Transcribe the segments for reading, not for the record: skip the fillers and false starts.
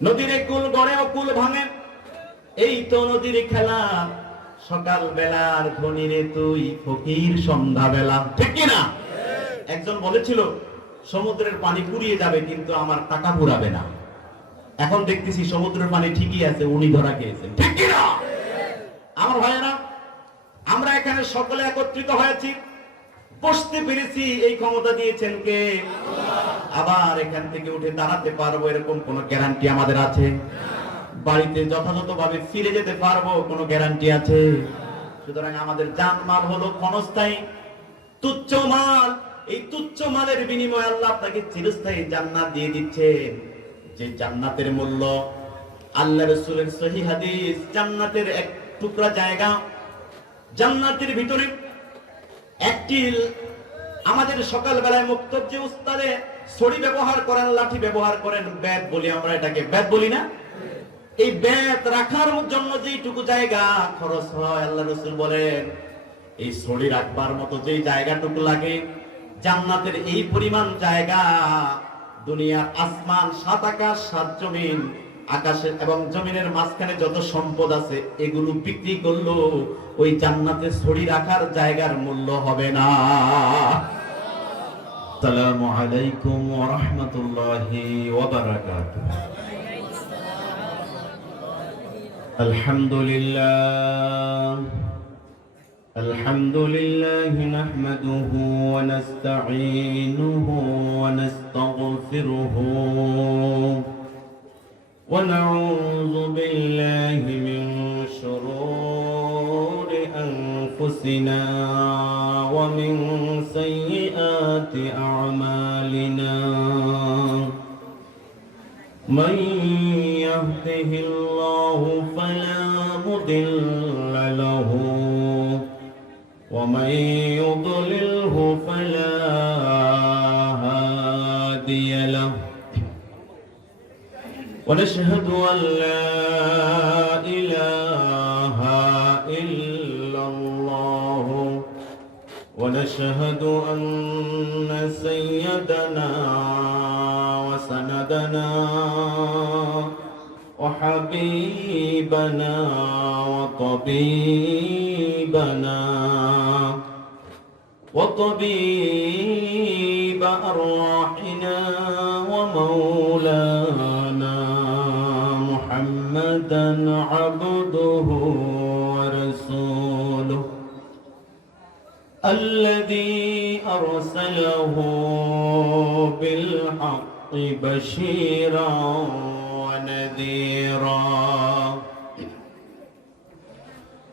নদীর কুল গড়ে ও কুল ভাঙে, এই তো নদীর খেলা। সকাল বেলার ধনী রে তুই, ফকির সন্ধ্যা বেলা, ঠিক কিনা? একজন বলেছিল সমুদ্রের পানি ফুরিয়ে যাবে কিন্তু আমার টাকা ফুরাবে না। এখন দেখতেছি সমুদ্রের পানি ঠিকই আছে, উনি ধরা খেয়েছেন, ঠিক কিনা? আমার ভাইয়েরা, আমরা এখানে সকলে একত্রিত হয়েছি, বসতে পেরেছি, এই ক্ষমতা দিয়েছেন কে? আবার এখান থেকে উঠে দাঁড়াতে পারবো এরকম কোন গ্যারান্টি আমাদের আছে? বাড়িতে যথাযথভাবে ফিরে যেতে পারবো কোন গ্যারান্টি আছে? সুতরাং আমাদের জানমাল হলো ক্ষণস্থায়ী, তুচ্ছ মাল। এই তুচ্ছ মালের বিনিময়ে আল্লাহ আপনাকে চিরস্থায়ী জান্নাত দিয়ে দিচ্ছে, যে জান্নাতের মূল্য আল্লাহ রাসূলের সহিহ হাদিস, জান্নাতের এক টুকরা জায়গা, জান্নাতের ভিতরে একটি, আমাদের সকাল বেলায় মুক্তব যে উস্তাদে ছড়ি ব্যবহার করেন, লাঠি ব্যবহার করেন, ব্যাত বলি আমরা এটাকে, ব্যাত বলি না? এই ব্যাত রাখার জন্য যেটুকু জায়গা খরচ হয়, আল্লাহ রাসূল বলেন এই ছড়ি রাখবার মতো যে জায়গাটুকু লাগে, জান্নাতের এই পরিমাণ জায়গা দুনিয়ার আসমান, সাত আকাশ, সাত জমিন, আকাশের এবং জমিনের মাঝখানে যত সম্পদ আছে এগুলো বিক্রি করলো ওই জান্নাতে ছড়ি রাখার জায়গার মূল্য হবে না। আসসালামু আলাইকুম ওয়া রাহমাতুল্লাহি ওয়া বারাকাতুহু। আলহামদুলিল্লাহ الحمد لله نحمده ونستعينه ونستغفره ونعوذ بالله من شرور أنفسنا ومن سيئات أعمالنا من يهده الله فلا مضل له ومن يضلله فلا هادي له ونشهد أن لا إله إلا الله ونشهد أن سيدنا وسندنا وحبيبنا وطبيبنا وطبيب أرواحنا ومولانا محمدا عبده ورسوله الذي أرسله بالحق بشيرا ونذيرا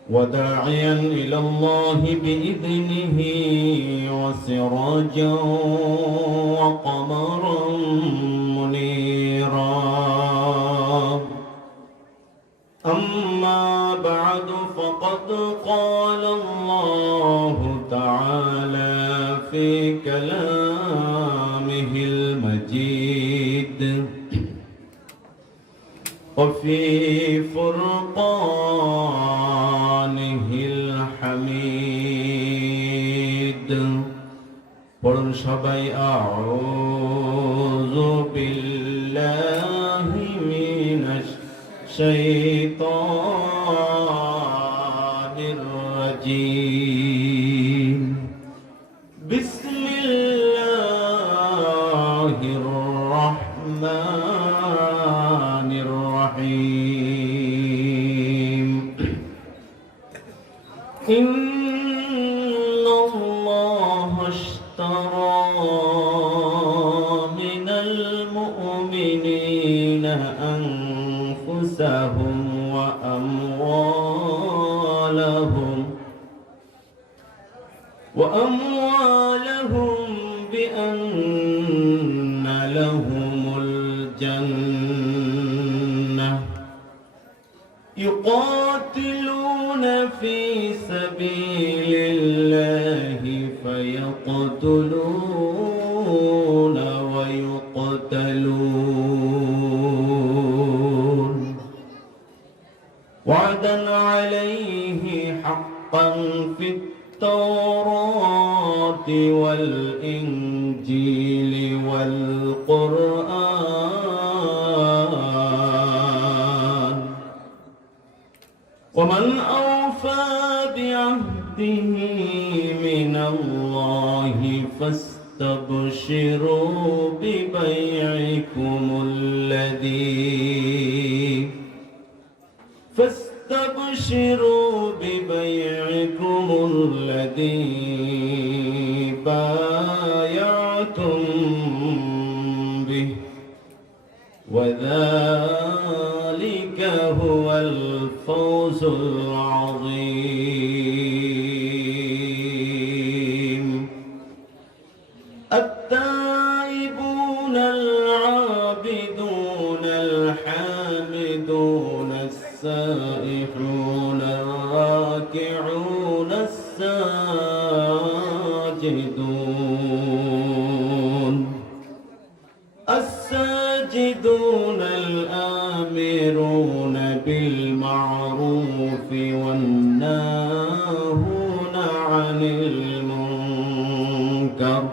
وداعيا إلى الله بإذنه وسراجا وقمرا منيرا أما بعد فقد قال الله تعالى في كلامه المجيد وفي فرقانه الحميد পড়ুন সবাই আউযু বিল্লাহি মিনাশ শাইতানির রাজীম বিসমিল্লাহির রাহমানির রহিম ইন্নাল্লাহা আশতারা মিনাল মুমিনিনা আনফুসাহুম ওয়া আমওয়ালাহুম বিআন্না লাহুমুল জান্নাহ يقاتلون في سبيل الله فيقتلون ويقتلون وعدا عليه حقا في التوراة والإنجيل والقرآن الله فاستبشروا ببيعكم الذي بايعتم به وذلك هو الفوز العظيم. التائبون العابدون الحامدون السائحون الراكعون الساجدون الآمرون بالمعروف والناهون عن المنكر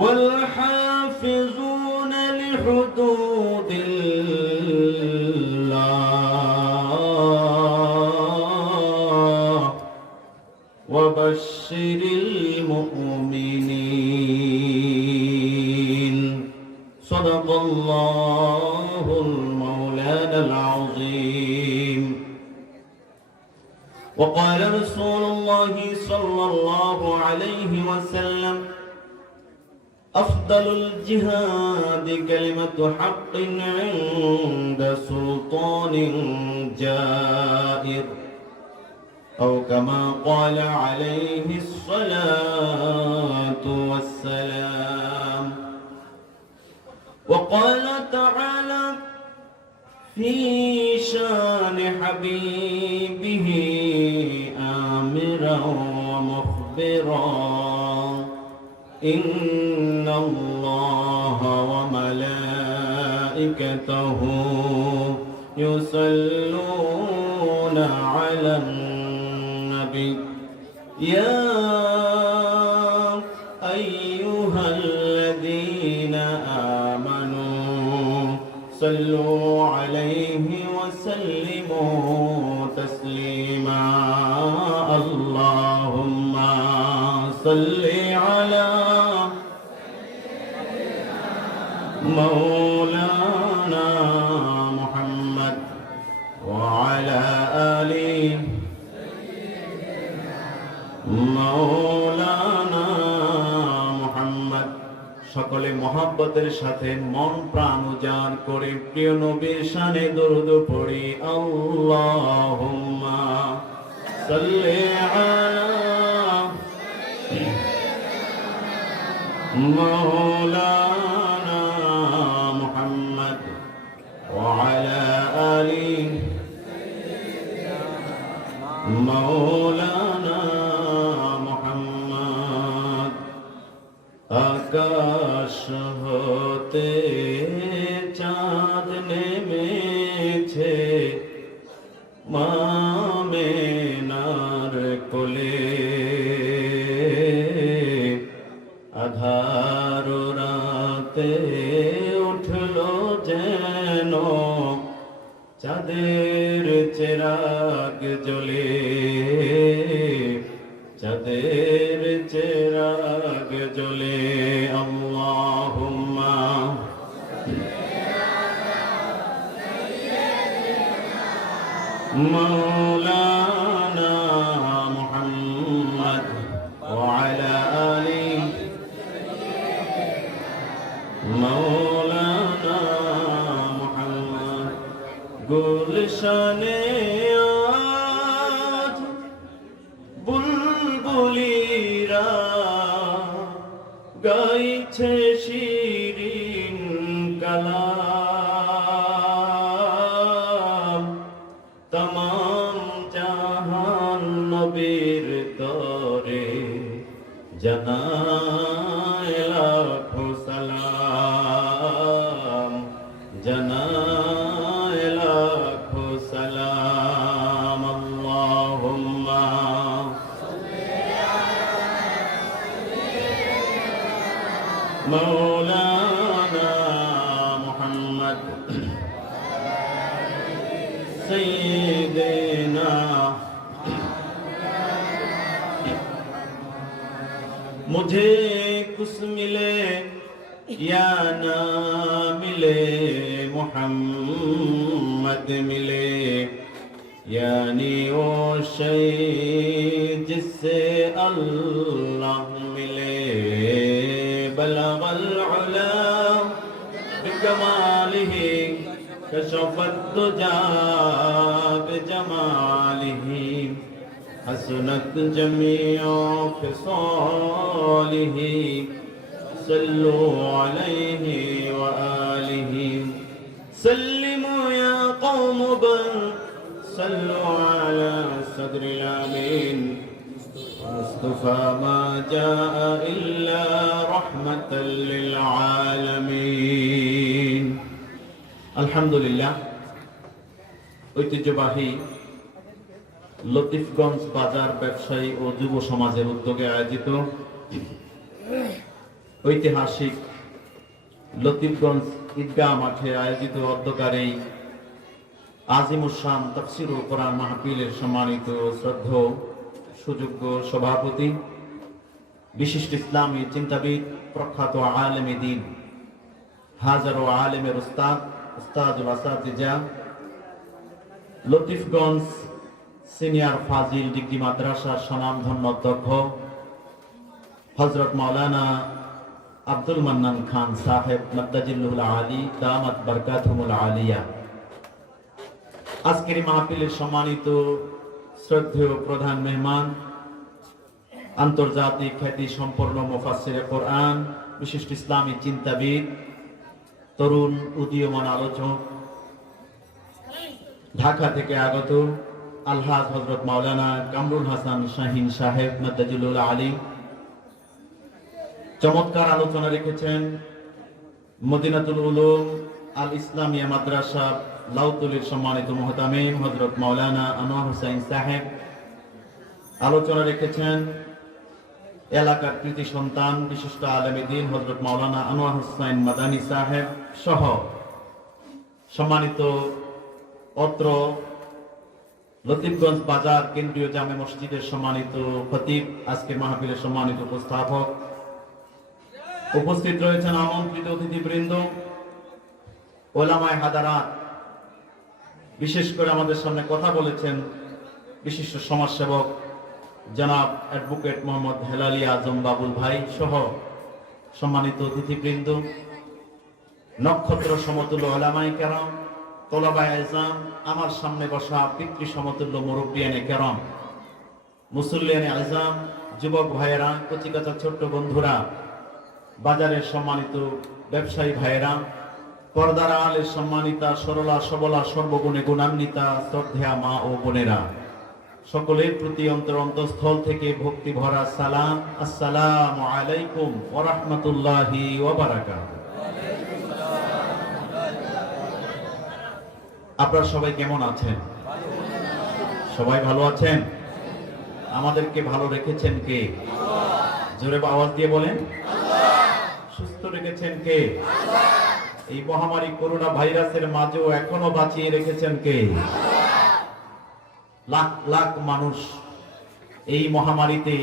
والحافظون لحدود الله وبشر المؤمنين. صدق الله المولانا العظيم. وقال رسول الله صلى الله عليه وسلم: أفضل الجهاد كلمة حق عند سلطان جائر، أو كما قال عليه الصلاة والسلام. وقال تعالى في شان حبيبه آمرا ومخبرا: إن الله وملائكته يصلون على النبي يا أيها الذين آمنوا صلوا عليه وسلموا تسليما. اللهم صل على مولانا محمد وعلى آل مولانا محمد। সকলে মহব্বতের সাথে মন প্রাণ উজাড় করে প্রিয় নবীর শানে দরুদ পড়ি। আল্লাহুম্মা সাল্লি আলা مولانا محمد وعلى آل مولانا محمد। আকাশ হতে চাঁদ নেমেছে মা মেনার কোলে, আধার রাতে উঠলো যেন চাঁদের চেরাগ জ্বলে, চাঁদের চেরাগ জ্বলে। আল্লাহুম্মা مولانا محمد وعلى آل مولانا محمد। গুলশানে আজ বুলবুলিরা গাইছে শিরিন কালাম, তমাম জাহান নবীর তরে জানায় লাখো সালাম, জানায় লাখো সালাম। আল্লাহুম্মা مولانا محمد سيدنا मुझे कुछ मिले या ना मिले मोहम्मद मिले, यानी वो शय जिससे अल्लाह मिले। बलगल उला बिकमालिही कशफत दुजा बिजमालिही, हसनत जमीउ खिसालिही, सल्लु अलैहि व आलिहि, सल्लिमू या कौम बल सल्लु अला सदरिल अमीन, मुस्तफा मा जाअ इल्ला रहमतल लिल आलमीन। আলহামদুলিল্লাহ, ঐতিহ্যবাহী লতিফগঞ্জ বাজার ব্যবসায়ী ও যুব সমাজের উদ্যোগে আয়োজিত ঐতিহাসিক লতিফগঞ্জ ঈদগাহ মাঠে আয়োজিত অধ্যকার এই আজিমুশান তাফসীরুল কোরআন মাহফিলের সম্মানিত শ্রদ্ধেয় সুযোগ্য সভাপতি, বিশিষ্ট ইসলামী চিন্তাবিদ, প্রখ্যাত আলেমে দ্বীন, হাজারো আলেমের উস্তাদ, উস্তাদুল আসাতিজা, লতিফগঞ্জ সিনিয়র ফাজিল ডিগ্রি মাদ্রাসার স্বনামধন্য অধ্যক্ষ হযরত মাওলানা আব্দুল মান্নান খান সাহেব মাদ্দাজিল্লুল আলী দামাত বারকাতুহুল আলিয়া, আজকের মাহফিলের সম্মানিত শ্রদ্ধেয় প্রধান মেহমান, আন্তর্জাতিক খ্যাতি সম্পন্ন মুফাসসিরে কোরআন, বিশিষ্ট ইসলামী চিন্তাবিদ, তরুণ উদীয়মান আলোচক, ঢাকা থেকে আগত আলহাজ হযরত মাওলানা কামরুল হাসান শাহিন সাহেব মাদ্দাজিল্লুল আলী, চমৎকার আলোচনা রেখেছেন মদিনাতুল উলুম আল ইসলামিয়া মাদ্রাসা লাউতুলের সম্মানিত মুহতামিম হযরত মাওলানা আনোয়ার হোসেন সাহেব, আলোচনা রেখেছেন এলাকার কৃতি সন্তান বিশিষ্ট আলেমে দ্বীন হযরত মাওলানা আনোয়ার হোসেন মাদানী সাহেব সহ সম্মানিত অত্র লতিফগঞ্জ বাজার কেন্দ্রীয় জামে মসজিদের সম্মানিত খতিব, আজকের মাহফিলের সম্মানিত উপস্থাপক, উপস্থিত রয়েছেন আমন্ত্রিত অতিথিবৃন্দ, ওলামায়ে হাদারাত, বিশেষ করে আমাদের সামনে কথা বলেছেন বিশিষ্ট সমাজসেবক জনাব অ্যাডভোকেট মোহাম্মদ হেলালি আজম বাবুল ভাই সহ সম্মানিত অতিথিবৃন্দ, নক্ষত্র সমতুল্য ওলামায়ে কেরাম, তোলাবায়ে ইলজাম, আমার সামনে বসা পিতৃ সমতুল্য মুরব্বিয়ানে কেরাম, মুসল্লিয়ানে আযম, যুবক ভাইয়েরা, কচিকাচা ছোট্ট বন্ধুরা, বাজারের সম্মানিত ব্যবসায়ী ভাইয়েরা, পর্দার আলের সম্মানিতা সরলা সবলা সর্বগুণে গুণান্বিতা শ্রদ্ধেয়া মা ও বোনেরা, সকলের প্রতি অন্তঃস্থল থেকে ভক্তি ভরা সালাম। আসসালামু আলাইকুম ওয়া রাহমাতুল্লাহি ওয়া বারাকাতুহু। আপনারা সবাই কেমন আছেন? সবাই ভালো আছেন? আমাদেরকে ভালো রেখেছেন কে? জোরে আওয়াজ দিয়ে বলেন। সুস্থ রেখেছেন কে? এই মহামারী করোনা ভাইরাসের মাঝেও এখনো বাঁচিয়ে রেখেছেন কে? লাখ লাখ মানুষ এই মহামারীতে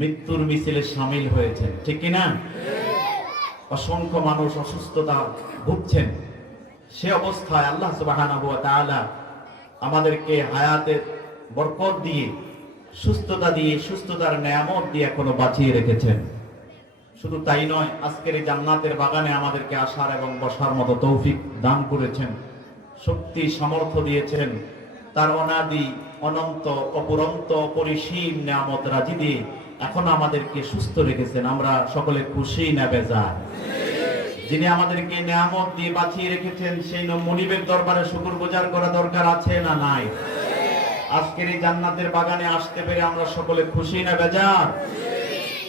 মৃত্যুর মিছিলে সামিল হয়েছেন, ঠিক কিনা? অসংখ্য মানুষ অসুস্থতা ভুগছেন। সে অবস্থায় আল্লাহ সুবহানাহু ওয়া তাআলা আমাদেরকে হায়াতের বরকত দিয়ে, সুস্থতা দিয়ে, সুস্থতার নেয়ামত দিয়ে এখনো বাঁচিয়ে রেখেছেন। শুধু তাই নয়, আজকের এই জান্নাতের বাগানে আমাদেরকে আসার এবং বসার মতো তৌফিক দান করেছেন, শক্তি সামর্থ্য দিয়েছেন। তার অনাদি অনন্ত অপুরন্ত অপরিসীম নেয়ামত রাজি দিয়ে এখন আমাদেরকে সুস্থ রেখেছেন। আমরা সকলে খুশি না বেজার? যিনি আমাদেরকে নেয়ামত দিয়ে বাঁচিয়ে রেখেছেন সেই মনিবের দরবারে শুকরগুজার করা দরকার আছে না নাই? আজকের এই জান্নাতের বাগানে আসতে পেরে আমরা সকলে খুশি না বেজার?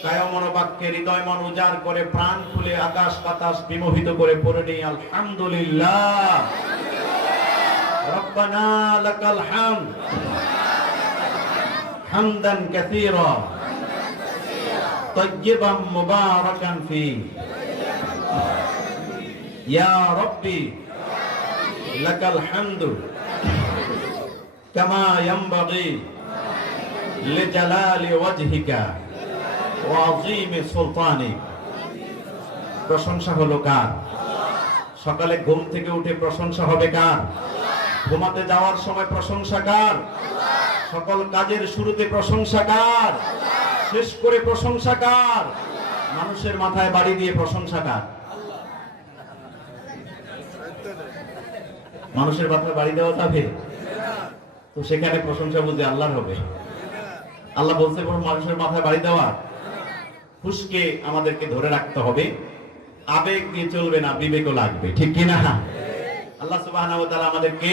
কায় মনোবাক্যে হৃদয় মন উজাড় করে প্রাণ খুলে আকাশ বাতাস বিমোহিত করে পড়ে নেই আলহামদুলিল্লাহ। রব্বানা লাকাল হামদ হামদান কাসীরা তাইয়্যিবান মুবারাকান ফি ইয়া রাব্বি লাকাল হামদু কামা ইয়ানবাগি লিজালালি ওয়াজহিকা ওয়া আযীমি সুলতানিক। প্রশংসা হলো কার? সকালে ঘুম থেকে উঠে প্রশংসা হবে কার? ঘুমাতে যাওয়ার সময় প্রশংসা কার? সকল কাজের শুরুতে প্রশংসা কার? শেষ করে প্রশংসা কার? মানুষের মাথায় বাড়ি দিয়ে প্রশংসা কার? মানুষের মাথায় বাড়ি দেওয়া যাবে? তো সেখানে প্রশংসা বুঝে আল্লাহর হবে। আল্লাহ বলছে মানুষের মাথায় বাড়ি দেওয়া ফুসকে আমাদেরকে ধরে রাখতে হবে, আবেগ দিয়ে চলবে না, বিবেকও লাগবে, ঠিক কিনা? আল্লাহ সুবহানাহু ওয়া তাআলা আমাদেরকে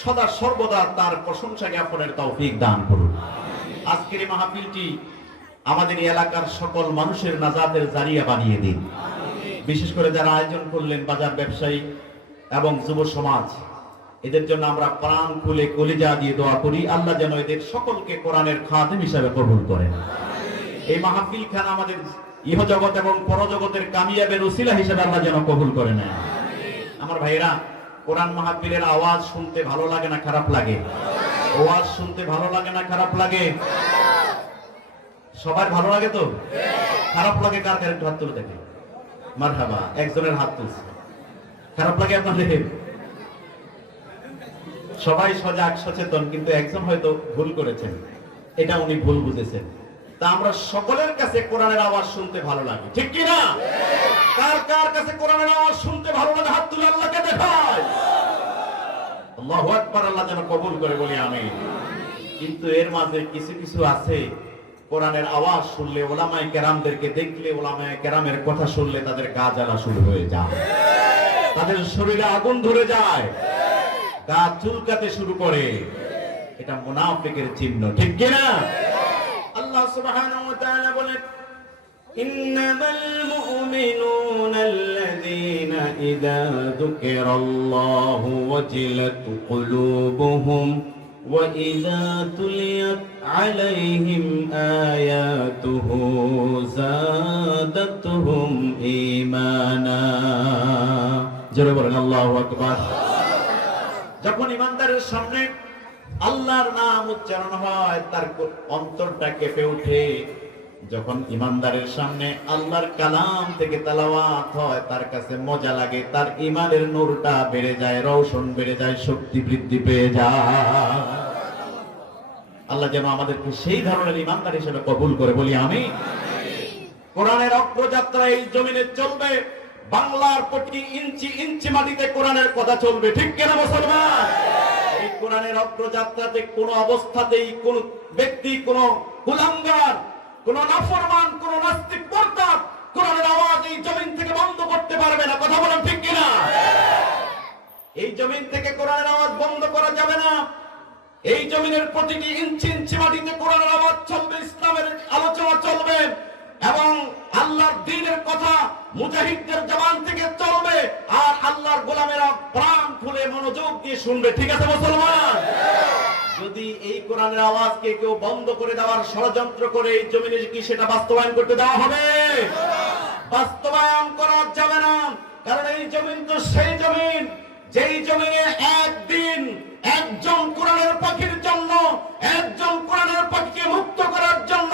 সদা সর্বদা তার প্রশংসা জ্ঞাপনের তৌফিক দান করুন। আজকের এই মাহফিলটি আমাদের এলাকার সকল মানুষের নাজাতের জারিয়া বানিয়ে দিন। বিশেষ করে যারা আয়োজন করলেন, বাজার ব্যবসায়ী এবং যুব সমাজ, এদের জন্য আমরা প্রাণ খুলে কলিজা দিয়ে দোয়া করি, আল্লাহ যেন এদের সকলকে কোরআনের খাদেম হিসেবে কবুল করেন। এই মাহফিল খান আমাদের ইহজগৎ এবং পরজগতের কামিয়াবের উসিলা হিসেবে আল্লাহ যেন কবুল করে নেয়। আমার ভাইরা, কোরআন মাহফিলের আওয়াজ শুনতে ভালো লাগে না খারাপ লাগে? আওয়াজ শুনতে ভালো লাগে না খারাপ লাগে? সবার ভালো লাগে তো? খারাপ লাগে কার কার? একটু হাত তুলে দেখে। মারহাবা, একজনের হাত তুলছে। খারাপ লাগে আপনাদের? সবাই সজাগ সচেতন, কিন্তু একজন হয়তো ভুল করেছেন, এটা উনি ভুল বুঝেছেন। তা আমরা সকলের কাছে কোরআনের আওয়াজ শুনতে ভালো লাগে, ঠিক কি না? কার কার কাছে কোরআনের আওয়াজ শুনতে ভালো লাগে হাত তুলে আল্লাহকে দেখায়। আল্লাহু আকবার, আল্লাহ যেন কবুল করে, বলি আমিন। কিন্তু এর মাঝে কিছু কিছু আছে, কোরআনের আওয়াজ শুনলে, ওলামায়ে কেরামদেরকে দেখলে, ওলামায়ে কেরামের কথা শুনলে তাদের গা জ্বালা শুরু হয়ে যায়, তাদের শরীরে আগুন ধরে যায়, গা চুলকাতে শুরু করে। এটা মুনাফিকের চিহ্ন, ঠিক কি না? আল্লাহ সুবহানাহু ওয়া তাআলা বলেন, ইন্নামাল মুমিনুনা আল্লাযীনা ইযা যুকিরাল্লাহু ওয়াজিলাত কুলুবুহুম ওয়া ইযা তুলিয়াত আলাইহিম আয়াতুহু যাদাতুহুম ঈমানা। জোরে বলেন আল্লাহু আকবার। যখন ইমানদারের সামনে আল্লাহর নাম উচ্চারণ হয়, তার অন্তরটা কেঁপে ওঠে। যখন ইমানদারের সামনে আল্লাহর কালাম থেকে তেলাওয়াত হয়, তার কাছে মজা লাগে, তার ঈমানের নূরটা বেড়ে যায়, রওশন বেড়ে যায়, শক্তি বৃদ্ধি পেয়ে যায়। আল্লাহ যেন আমাদেরকে সেই ধরনের ইমানদার হিসেবে কবুল করে, বলি আমিন। কোরআনের অগ্রযাত্রা এই জমিনে চলবে, বাংলার প্রতি ইঞ্চি ইঞ্চি মাটিতে কোরআনের কথা চলবে, ঠিক কিনা মুসলমান? এই কোরআনের অগ্রযাত্রাতে কোন অবস্থাতেই কোন ব্যক্তি, কোন কুলাঙ্গার, কোন নাফরমান, কোন নাস্তিক মুরতাদ কোরআনের আওয়াজ এই জমিন থেকে বন্ধ করতে পারবে না। কথা বলেন ঠিক কিনা? এই জমিন থেকে কোরআনের আওয়াজ বন্ধ করা যাবে না। এই জমিনের প্রতিটি ইঞ্চি ইঞ্চি মাটিতে কোরআনের আওয়াজ চলবে, ইসলামের আলোচনা চলবে এবং আল্লাহর দ্বীনের কথা মুজাহিদদের জবান থেকে চলবে, আর আল্লাহর গোলামেরা প্রাণ খুলে মনোযোগ দিয়ে শুনবে, ঠিক আছে মুসলমান? যদি এই কোরআনের আওয়াজকে কেউ বন্ধ করে দেওয়ার ষড়যন্ত্র করে এই জমিনে কি সেটা বাস্তবায়ন করতে দেওয়া হবে? বাস্তবায়ন করা যাবে না। কারণ এই জমিন তো সেই জমিন, যেই জমিনে একদিন একজন কোরআনের পাখির জন্য, একজন কোরআনের পাখিকে মুক্ত করার জন্য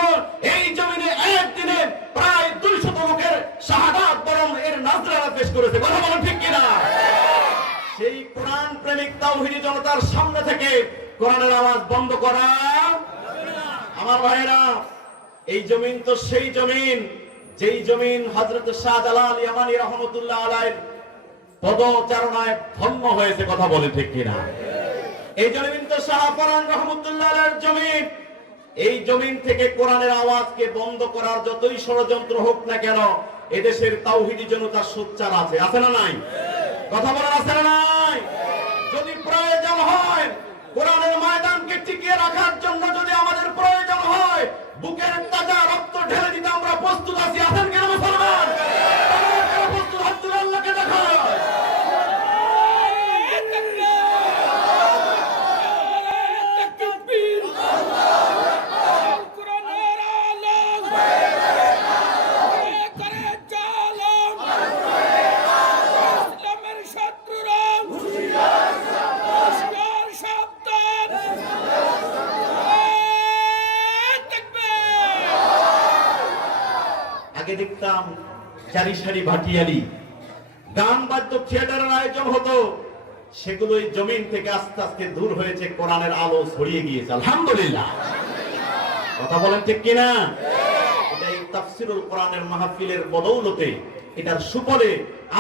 এই জমিনে একদিনে প্রায় 200 লোকের শাহাদাত বরং এর নাজরানা পেশ করেছে। কথা বলেন ঠিক কিনা? সেই কোরআন প্রেমিক তাওহীদি জনতার সামনে থেকে কোরআনের আওয়াজ বন্ধ করা যাবে না। আমার ভাইরা, এই জমিন তো সেই জমিন, যেই জমিন হযরত শাহজালাল ইয়ামানী রাহমাতুল্লাহ আলাইহির পদচারণায় ধন্য হয়েছে। কথা বলে ঠিক কিনা? এই জমিন তো শাহপরান রাহমাতুল্লাহ আলাইহির জমিন। এই জমিন থেকে কোরআনের আওয়াজকে বন্ধ করার যতই ষড়যন্ত্র হোক না কেন, এদেশের তাওহীদি জনতা সোচ্চার আছে, আছে না নাই? কথা বলেন, আছে না নাই? যদি প্রয়োজন হয় কোরআনের ময়দানকে টিকিয়ে রাখার জন্য, যদি আমাদের প্রয়োজন হয় বুকের তাজা রক্ত ঢেলে দিতে আমরা প্রস্তুত আছি। আছেন কেন মুসলমান? প্রস্তুত, হাত তুলে আল্লাহকে দেখায়। আগে দেখতাম সারি সারি ভাটিয়ালি গান বাদ্য থিয়েটারের আয়োজন হতো, সেগুলোই জমিন থেকে আস্তে আস্তে দূর হয়েছে, কোরআনের আলো ছড়িয়ে গিয়েছে আলহামদুলিল্লাহ। কথা বলেন ঠিক কিনা? এই তাফসীরুল কোরআনের মাহফিলের বদৌলতে, এটার সুফলে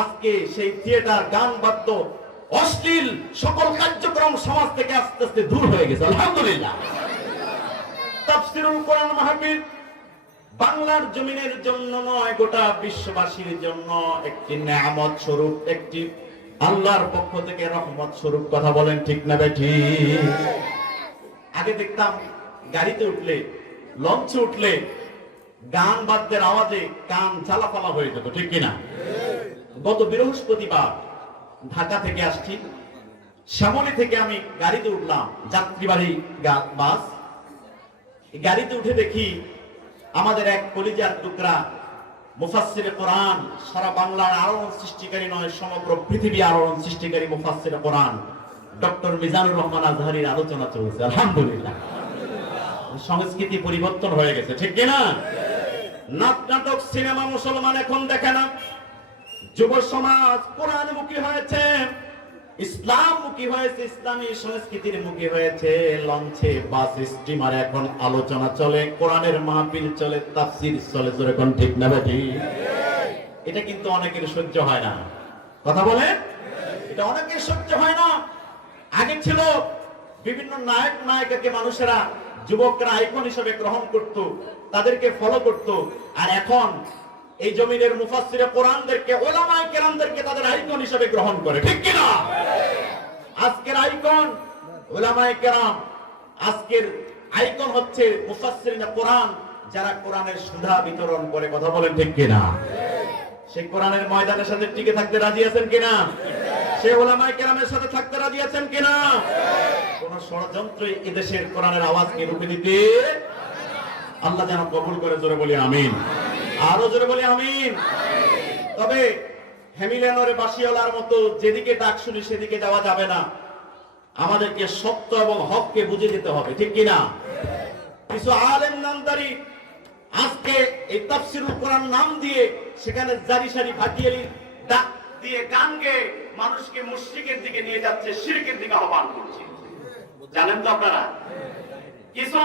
আজকে সেই থিয়েটার, গান বাদ্য, অশ্লীল সকল কার্যক্রম সমাজ থেকে আস্তে আস্তে দূর হয়ে গেছে আলহামদুলিল্লাহ। তাফসীরুল কোরআন মাহফিল বাংলার জমিনের জন্য নয়, গোটা বিশ্ববাসীর জন্য একটি নেয়ামত স্বরূপ, একটি আল্লাহর পক্ষ থেকে রহমত স্বরূপ। কথা বলেন ঠিক না বেঠিক? আগে দেখতাম গাড়িতে উঠলে, লঞ্চে উঠলে গান বাদ্যের আওয়াজে কান জ্বালাপালা হয়ে যেত, ঠিক কিনা? গত বৃহস্পতিবার ঢাকা থেকে আসছি, শ্যামলী থেকে আমি গাড়িতে উঠলাম, যাত্রীবাহী বাস। গাড়িতে উঠে দেখি আমাদের এক কলিজার টুকরা মুফাসসিরে কোরআন, সারা বাংলার আলোড়ন সৃষ্টিকারী নয়, সমগ্র পৃথিবী আলোড়ন সৃষ্টিকারী মুফাসসিরে কোরআন ডক্টর মিজানুর রহমান আজহারীর আলোচনা চলছে আলহামদুলিল্লাহ। সংস্কৃতি পরিবর্তন হয়ে গেছে, ঠিক কিনা? নাটক, সিনেমা মুসলমান এখন দেখে না। যুব সমাজ কোরআনমুখী হয়েছে, ইসলামমুখী হয়েছে, ইসলামী সংস্কৃতির মুখী হয়েছে। লঞ্চে, বাস, স্টিমারে এখন আলোচনা চলে, কোরআনের মাহফিল চলে, তাফসীর চলে, জোরে কোন ঠিক না বেঠিক? এটা কিন্তু অনেকের সহ্য হয় না। কথা বলেন, এটা অনেকের সহ্য হয় না। আগে ছিল বিভিন্ন নায়ক নায়িকাকে মানুষেরা, যুবকরা আইকন হিসেবে গ্রহণ করত, তাদেরকে ফলো করত। আর এখন এই জমিনের মুফাসসিরে কোরআনদেরকে, উলামায়ে কেরামদেরকে তাদের আইকন হিসেবে গ্রহণ করে, ঠিক কিনা? আজকের আইকন উলামায়ে কেরাম, আজকের আইকন হচ্ছে মুফাসসিরিনে কোরআন, যারা কোরআনের সুধা বিতরণ করে। কথা বলেন ঠিক কিনা? সেই কোরআনের ময়দানের সাথে টিকে থাকতে রাজি আছেন কিনা? সেই উলামায়ে কেরামের সাথে থাকতে রাজি আছেন কিনা? কোন ষড়যন্ত্রই এদেশের কোরআনের আওয়াজকে রুখে দিতে আল্লাহ যেন কবুল করে, জোরে বলি আমিন। আরো জোরে বলি আমিন। তবে হেমিলেনরে বাসিওয়ালার মতো যেদিকে ডাক শুনি সেদিকে যাওয়া যাবে না। আমাদেরকে সত্য এবং হককে বুঝে যেতে হবে, ঠিক কিনা? কিছু আলেম নামদারি আজকে এই তাফসীরুল কোরআন নাম দিয়ে সেখানে জারি সারি ভাটিয়ালি ডাক দিয়ে গান গেয়ে মানুষকে মুশরিকের দিকে নিয়ে যাচ্ছে, শিরকের দিকে আহ্বান করছে। জানেন তো আপনারা? কিছু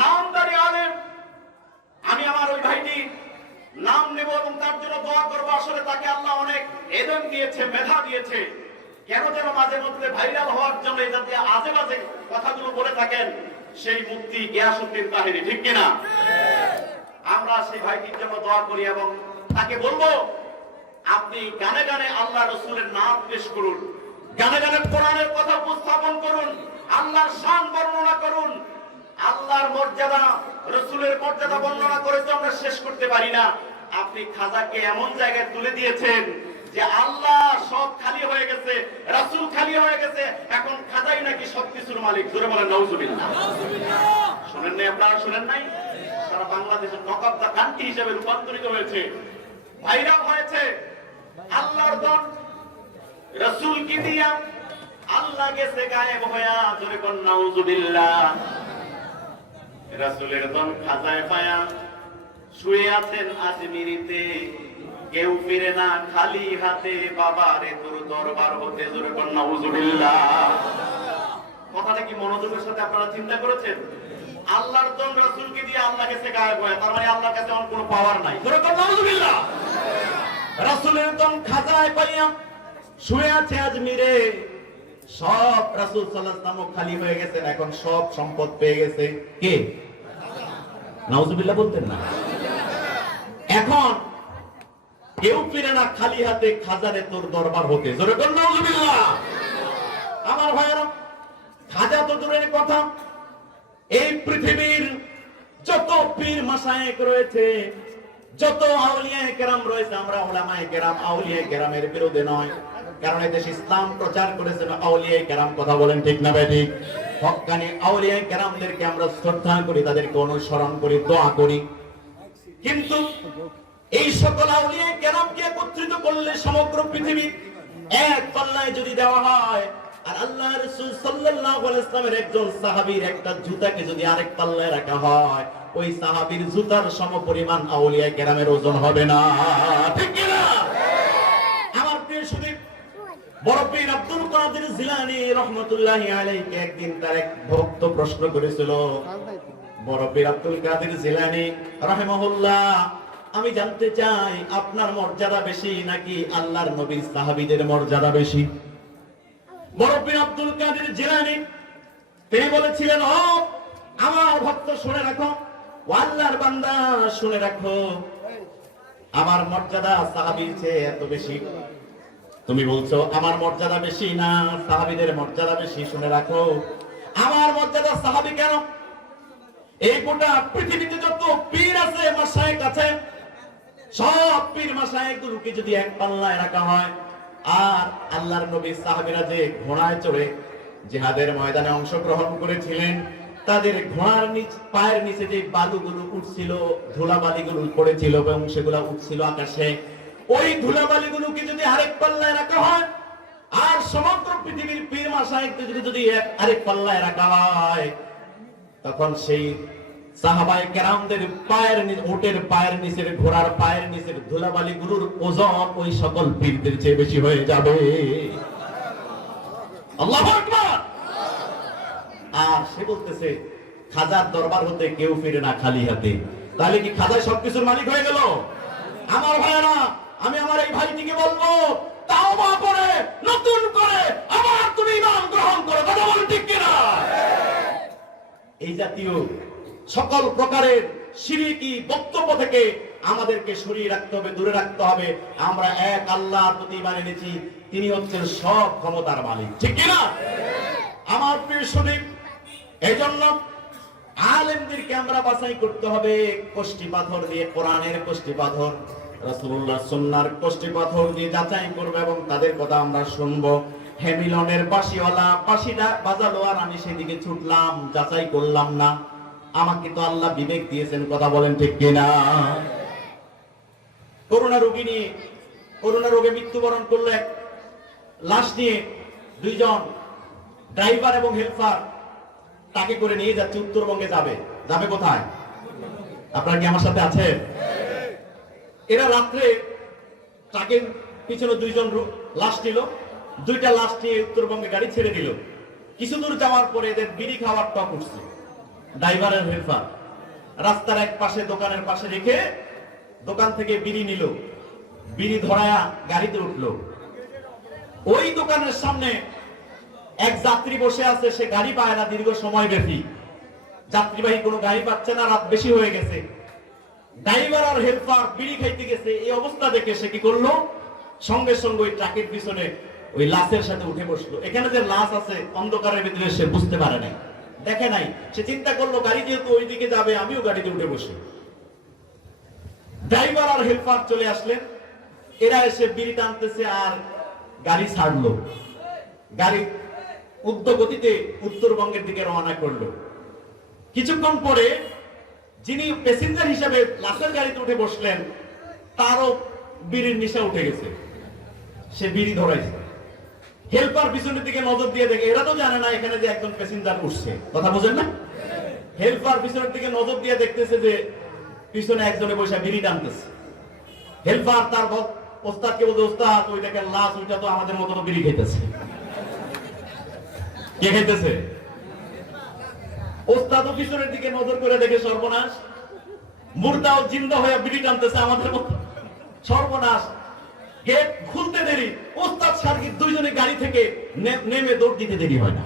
নামদারি আলেম, আমি আমার ওই ভাইটি নাম নেব এবং তার জন্য দোয়া করবো। আসলে তাকে আল্লাহ অনেক এলেম দিয়েছে, মেধা দিয়েছে। কেন যেন মাঝে মধ্যে ভাইরাল হওয়ার জন্য এই জাতীয় আজে বাজে কথাগুলো বলে থাকেন, সেই মুফতি গিয়াসউদ্দিন তাহেরি, ঠিক কিনা? আমরা সেই ভাইটির জন্য দোয়া করি এবং তাকে বলবো, আপনি গানে গানে আল্লাহ রাসূলের নাম পেশ করুন, গানে গানে কোরআনের কথা উপস্থাপন করুন, আল্লাহর শান বর্ণনা করুন। আল্লাহর মর্যাদা, রাসূলের মর্যাদা বর্ণনা করে তো আমরা শেষ করতে পারি না। আপনি খাজাকে এমন জায়গায় তুলে দিয়েছেন যে আল্লাহ সব খালি হয়ে গেছে, রাসূল খালি হয়ে গেছে, এখন খাজাই নাকি সবকিছুর মালিক। জোরে বলেন নাউজুবিল্লাহ। শুনেন নাই আপনারা? শুনেন নাই? সারা বাংলাদেশের টক অফ দ্য কান্ট্রি হিসেবে রূপান্তরিত হয়েছে, ভাইরাল হয়েছে। আল্লাহর দন রাসূল কি দিয়া আল্লাহ গেছে গায়েব হইয়া, জোরে কোন নাউজুবিল্লাহ। রাসূলের দন খাজায় পায়া শুয়ে আছেন আজমিরিতে, কেউ ফিরে না খালি হাতে, বাবারে তোর দরবার হতে, জোরে কোন নাউজুবিল্লাহ। কথাটা কি মনোযোগের সাথে আপনারা চিন্তা করেছেন? আল্লাহর দন রাসূলকে দিয়ে আল্লাহ গেছে গায়েব হয়ে, তার মানে আল্লাহর কাছে কোনো পাওয়ার নাই। জোরে কোন নাউজুবিল্লাহ। রাসূলের দন খাজায় পাইয়া শুয়ে আছে আজমিরে, সব রাসূল সাল্লাল্লাহু আলাইহি ওয়াসাল্লাম খালি হয়ে গেছেন, এখন সব সম্পদ পেয়ে গেছে কে? নাউজুবিল্লাহ বলতেন না? এখন কেউ ফিরে না খালি হাতে, খাজারে তোর দরবার হতে, জোরে বল নাউজুবিল্লাহ। আমার ভাইরা, খাজা তো দূরের কথা, এই পৃথিবীর যত পীর মাশায়েখ রয়েছে, যত আউলিয়ায়ে কেরাম রয়েছে, আমরা উলামায়ে কেরাম, আউলিয়ায়ে কেরামের বিরুদ্ধে নয়, কারণ এই দেশ ইসলাম প্রচার করেছেন আউলিয়ায়ে কেরাম। কথা বলেন ঠিক না বেঠিক? হক্কানি আউলিয়ায়ে কেরামদেরকে আমরা শ্রদ্ধা করি, তাদেরকে অনুসরণ করি, দোয়া করি। কিন্তু এই সকল আউলিয়ায়ে কেরামকে একত্রিত করলে সমগ্র পৃথিবী এক পাল্লায় যদি দেওয়া হয়, আর আল্লাহ রাসূল সাল্লাল্লাহু আলাইহি ওয়াসাল্লামের একজন সাহাবীর একটা জুতাকে যদি আরেক পাল্লায় রাখা হয়, ওই সাহাবীর জুতার সমপরিমাণ আউলিয়া কেরামের ওজন হবে না, ঠিক কি না? আমার প্রিয় সুদীপ, বড় পীর আব্দুল কাদের জিলানী রাহমাতুল্লাহি আলাইহি একদিন তার এক ভক্ত প্রশ্ন করেছিল, বড় পীর আব্দুল কাদের জিলানী রাহিমাহুল্লাহ, আমি জানতে চাই আপনার মর্যাদা বেশি নাকি আল্লাহর নবীর সাহাবীদের মর্যাদা বেশি? বড় পীর আব্দুল কাদের জিলানী তিনি বলেছিলেন, ও আমার ভক্ত শুনে রাখো, ও আল্লাহর বান্দা শুনে রাখো, আমার মর্যাদা সাহাবীর চেয়ে এত বেশি। তুমি বলছো আমার মর্যাদা বেশি না সাহাবীদের মর্যাদা বেশি, শুনে রাখো আমার মর্যাদা সাহাবী কেন? এই গোটা পৃথিবীতে যত পীর আছে, মাশায়েখ আছে, সব পীর মাশায়েখ গুলোকে যদি এক পাল্লায় রাখা হয়, আর আল্লাহর নবীর সাহাবীরা যে ঘোড়ায় চড়ে জিহাদের ময়দানে অংশগ্রহণ করেছিলেন, তাদের ঘোড়ার পায়ের নিচে যে বালুগুলো উঠছিল, ধুলাবালিগুলো পড়েছিল এবং সেগুলো উঠছিল আকাশে, ওই ধুলাবালিগুলোকে যদি আরেক পাল্লায় রাখা হয়, আর সমগ্র পৃথিবীর পীর মাশায়েখদের যদি আরেক পাল্লায় রাখা হয়, তখন সেই সাহাবায়ে কেরামদের পায়ের উটের পায়ের নিচের, ঘোড়ার পায়ের নিচের ধুলাবালিগুলোর ওজন ওই সকল পীরদের চেয়ে বেশি হয়ে যাবে। আল্লাহু আকবার। আর সে বলতেছে খাজার দরবার হতে কেউ ফিরে না খালি হাতে। তাহলে কি খাজা সবকিছুর মালিক হয়ে গেল? আমার ভাইরা, আমি আমার এই ভাইটিকে বলবো, তাওবা করে নতুন করে আবার তুমি ইমান গ্রহণ করো, কথা বলেন ঠিক কিনা? এই জাতীয় সকল প্রকারের শিরকি বক্তব্য থেকে আমাদেরকে সরিয়ে রাখতে হবে, দূরে রাখতে হবে। আমরা এক আল্লাহর প্রতি ঈমান এনেছি, তিনি হচ্ছেন সব ক্ষমতার মালিক, ঠিক কিনা? আমার প্রিয় সুদীপ, এই জন্য আলেমদেরকে আমরা বাছাই করতে হবে কষ্টি পাথর দিয়ে, কোরআনের কষ্টি পাথর, রাসূলুল্লাহ সুন্নাহর কষ্টি পাথর দিয়ে যাচাই করবো এবং তাদের কথা আমরা শুনবো। হেমিলনের বাঁশিওয়ালা বাঁশিটা বাজালো আর আমি সেদিকে ছুটলাম, যাচাই করলাম না। আমাকে তো আল্লাহ বিবেক দিয়েছেন, কথা বলেন ঠিক কিনা? করোনা রোগী নিয়ে, করোনা রোগে মৃত্যুবরণ করলো এক লাশ নিয়ে দুইজন ড্রাইভার এবং হেল্পার তাকে করে নিয়ে যাচ্ছে, উত্তরবঙ্গে যাবে। যাবে কোথায়? আপনারা কি আমার সাথে আছেন? এরা রাত্রে ট্রাকের পিছনে দুইজন লাশ নিল, দুইটা লাশ নিয়ে উত্তরবঙ্গে গাড়ি ছেড়ে দিল। কিছু দূর যাওয়ার পরে এদের বিড়ি খাওয়ার টক উঠছে। ড্রাইভারের হেল্পার রাস্তার এক পাশে দোকানের পাশে রেখে দোকান থেকে বিড়ি নিল, বিড়ি ধরায়া গাড়িতে উঠলো। ওই দোকানের সামনে এক যাত্রী বসে আছে, সে গাড়ি পায় না দীর্ঘ সময় ব্যাপী, যাত্রীবাহী কোনো গাড়ি পাচ্ছে না, রাত বেশি হয়ে গেছে। ড্রাইভার আর হেল্পার বিড়ি খাইতে গেছে, এই অবস্থা দেখে সে কি করলো, সঙ্গে সঙ্গে ওই ট্রাকের পিছনে ওই লাশের সাথে উঠে বসলো। এখানে যে লাশ আছে অন্ধকারের ভিতরে সে বুঝতে পারে নাই, দেখে নাই। সে চিন্তা করলো গাড়ি যেহেতু ওই দিকে যাবে, আমিও গাড়িতে উঠে বসি। ড্রাইভার আর হেল্পার চলে আসলেন, এরা এসে বিড়ি টানতেছে আর গাড়ি ছাড়লো। গাড়ি উদ্যগতিতে উত্তরবঙ্গের দিকে রওনা করলো। কিছুক্ষণ পরে যিনি প্যাসেঞ্জার হিসেবে লাশের গাড়িতে উঠে বসলেন, তারও বিড়ির নেশা উঠে গেছে, সে বিড়ি ধরাইছে। হেল্পার পিছনের দিকে নজর দিয়ে দেখে, এরা তো জানে না এখানে যে একজন প্যাসেঞ্জার উঠছে, কথা বোঝেন না? হেল্পার পিছনের দিকে নজর দিয়ে দেখতেছে যে পিছনে একজনে বসে বিড়ি টানতেছে। হেল্পার তার ওস্তাদকে বলতে, ওস্তাদ ওই দেখেন লাশ, ওইটা তো আমাদের মতো বিড়ি খেতেছে। কে খাইতেছে? ওস্তাদ পিছনের দিকে নজর করে দেখে সর্বনাশ, মুর্দাও জিন্দা হয়ে বিড়ি টানতেছে আমাদের মতো। সর্বনাশ, গেট খুলতে দেরি, ওস্তাদ সার্কিট দুইজনে গাড়ি থেকে নেমে দৌড় দিতে দেরি হয় না।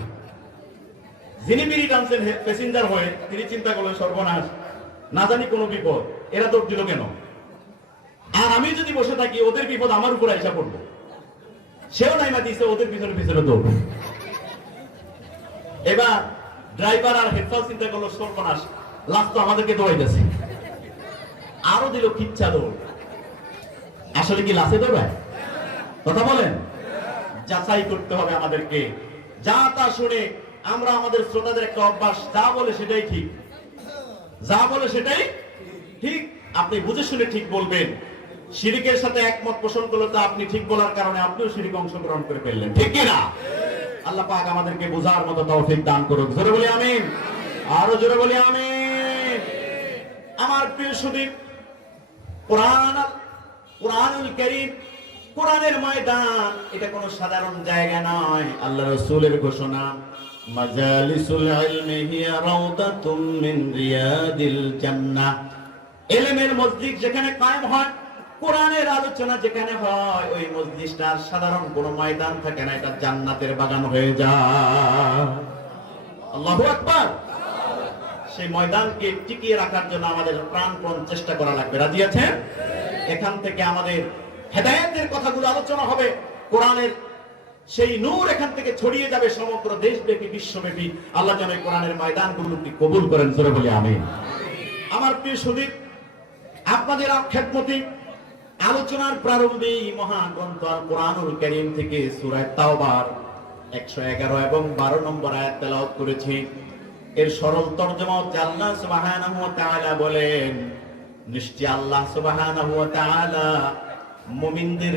যিনি বিড়ি টানছেন প্যাসেঞ্জার হয়ে, তিনি চিন্তা করলেন সর্বনাশ, না জানি কোনো বিপদ, এরা দৌড় দিল কেন? আর আমি যদি বসে থাকি ওদের বিপদ আমার উপরে আইসা পড়বো। সেও নাইমা দিয়েছে, ওদের পিছনে পিছনে দৌড়। এবার ড্রাইভার আর হেডফোন চিন্তা করলো সর্বনাশ, লাশ তো আমাদেরকে দৌড়াইতেছে, আরো দিল কিচ্ছা দৌড়। আসলে কি লাশে দৌড়ায়? কথা বলেন। যাচাই করতে হবে আমাদেরকে। যা তা শুনে আমরা, আমাদের শ্রোতাদের একটা অভ্যাস, যা বলে সেটাই ঠিক, যা বলে সেটাই ঠিক। আপনি বুঝে শুনে ঠিক বলবেন। শিরকের সাথে একমত পোষণ করলে তো আপনি ঠিক বলার কারণে আপনিও শিরকে অংশগ্রহণ করে ফেললেন, ঠিক কিনা? আল্লাহ পাক আমাদেরকে বোঝার মতো তৌফিক দান করুক। জোরে বলি আমিন, আরো জোরে বলি আমিন। আমার প্রিয় সুদীপ, কোরআনুল কারীম, কোরআনের ময়দান, এটা কোনো সাধারণ জায়গা নয়। আল্লাহ রাসূলের ঘোষণা, মাজালিসুল ইলমি হিয়া রাউদাতুম মিন রিয়াদিল জান্নাহ। ইলমের মজলিস যেখানে কায়েম হয়, কোরআনের আলোচনা যেখানে হয়, ওই মজলিসটার সাধারণ কোনো ময়দান থাকে না, এটা জান্নাতের বাগান হয়ে যায়। আল্লাহু আকবার। সেই ময়দানকে টিকিয়ে রাখার জন্য আমাদের প্রাণপণ চেষ্টা করা লাগবে। রাজি আছেন? এখান থেকে আমাদের হেদায়েতের কথাগুলো আলোচনা হবে, কোরআনের সেই নূর এখান থেকে ছড়িয়ে যাবে সমগ্র দেশব্যাপী, বিশ্বব্যাপী। আল্লাহ যেন এই কোরআনের ময়দানগুলোকে কবুল করেন, জোরে বলি আমিন। আমার প্রিয় সুদীপ, আপনাদের খেদমতে আলোচনার প্রারম্ভে মহাগ্রন্থ আল কোরআনুল কারীম থেকে সূরা তাওবার 111 এবং 12 নম্বর আয়াত তেলাওয়াত করেছি। এর সরল তরজমা হচ্ছে, আল্লাহ সুবহানাহু ওয়া তাআলা বলেন, নিশ্চয় আল্লাহ সুবহানাহু ওয়া তাআলা মুমিনদের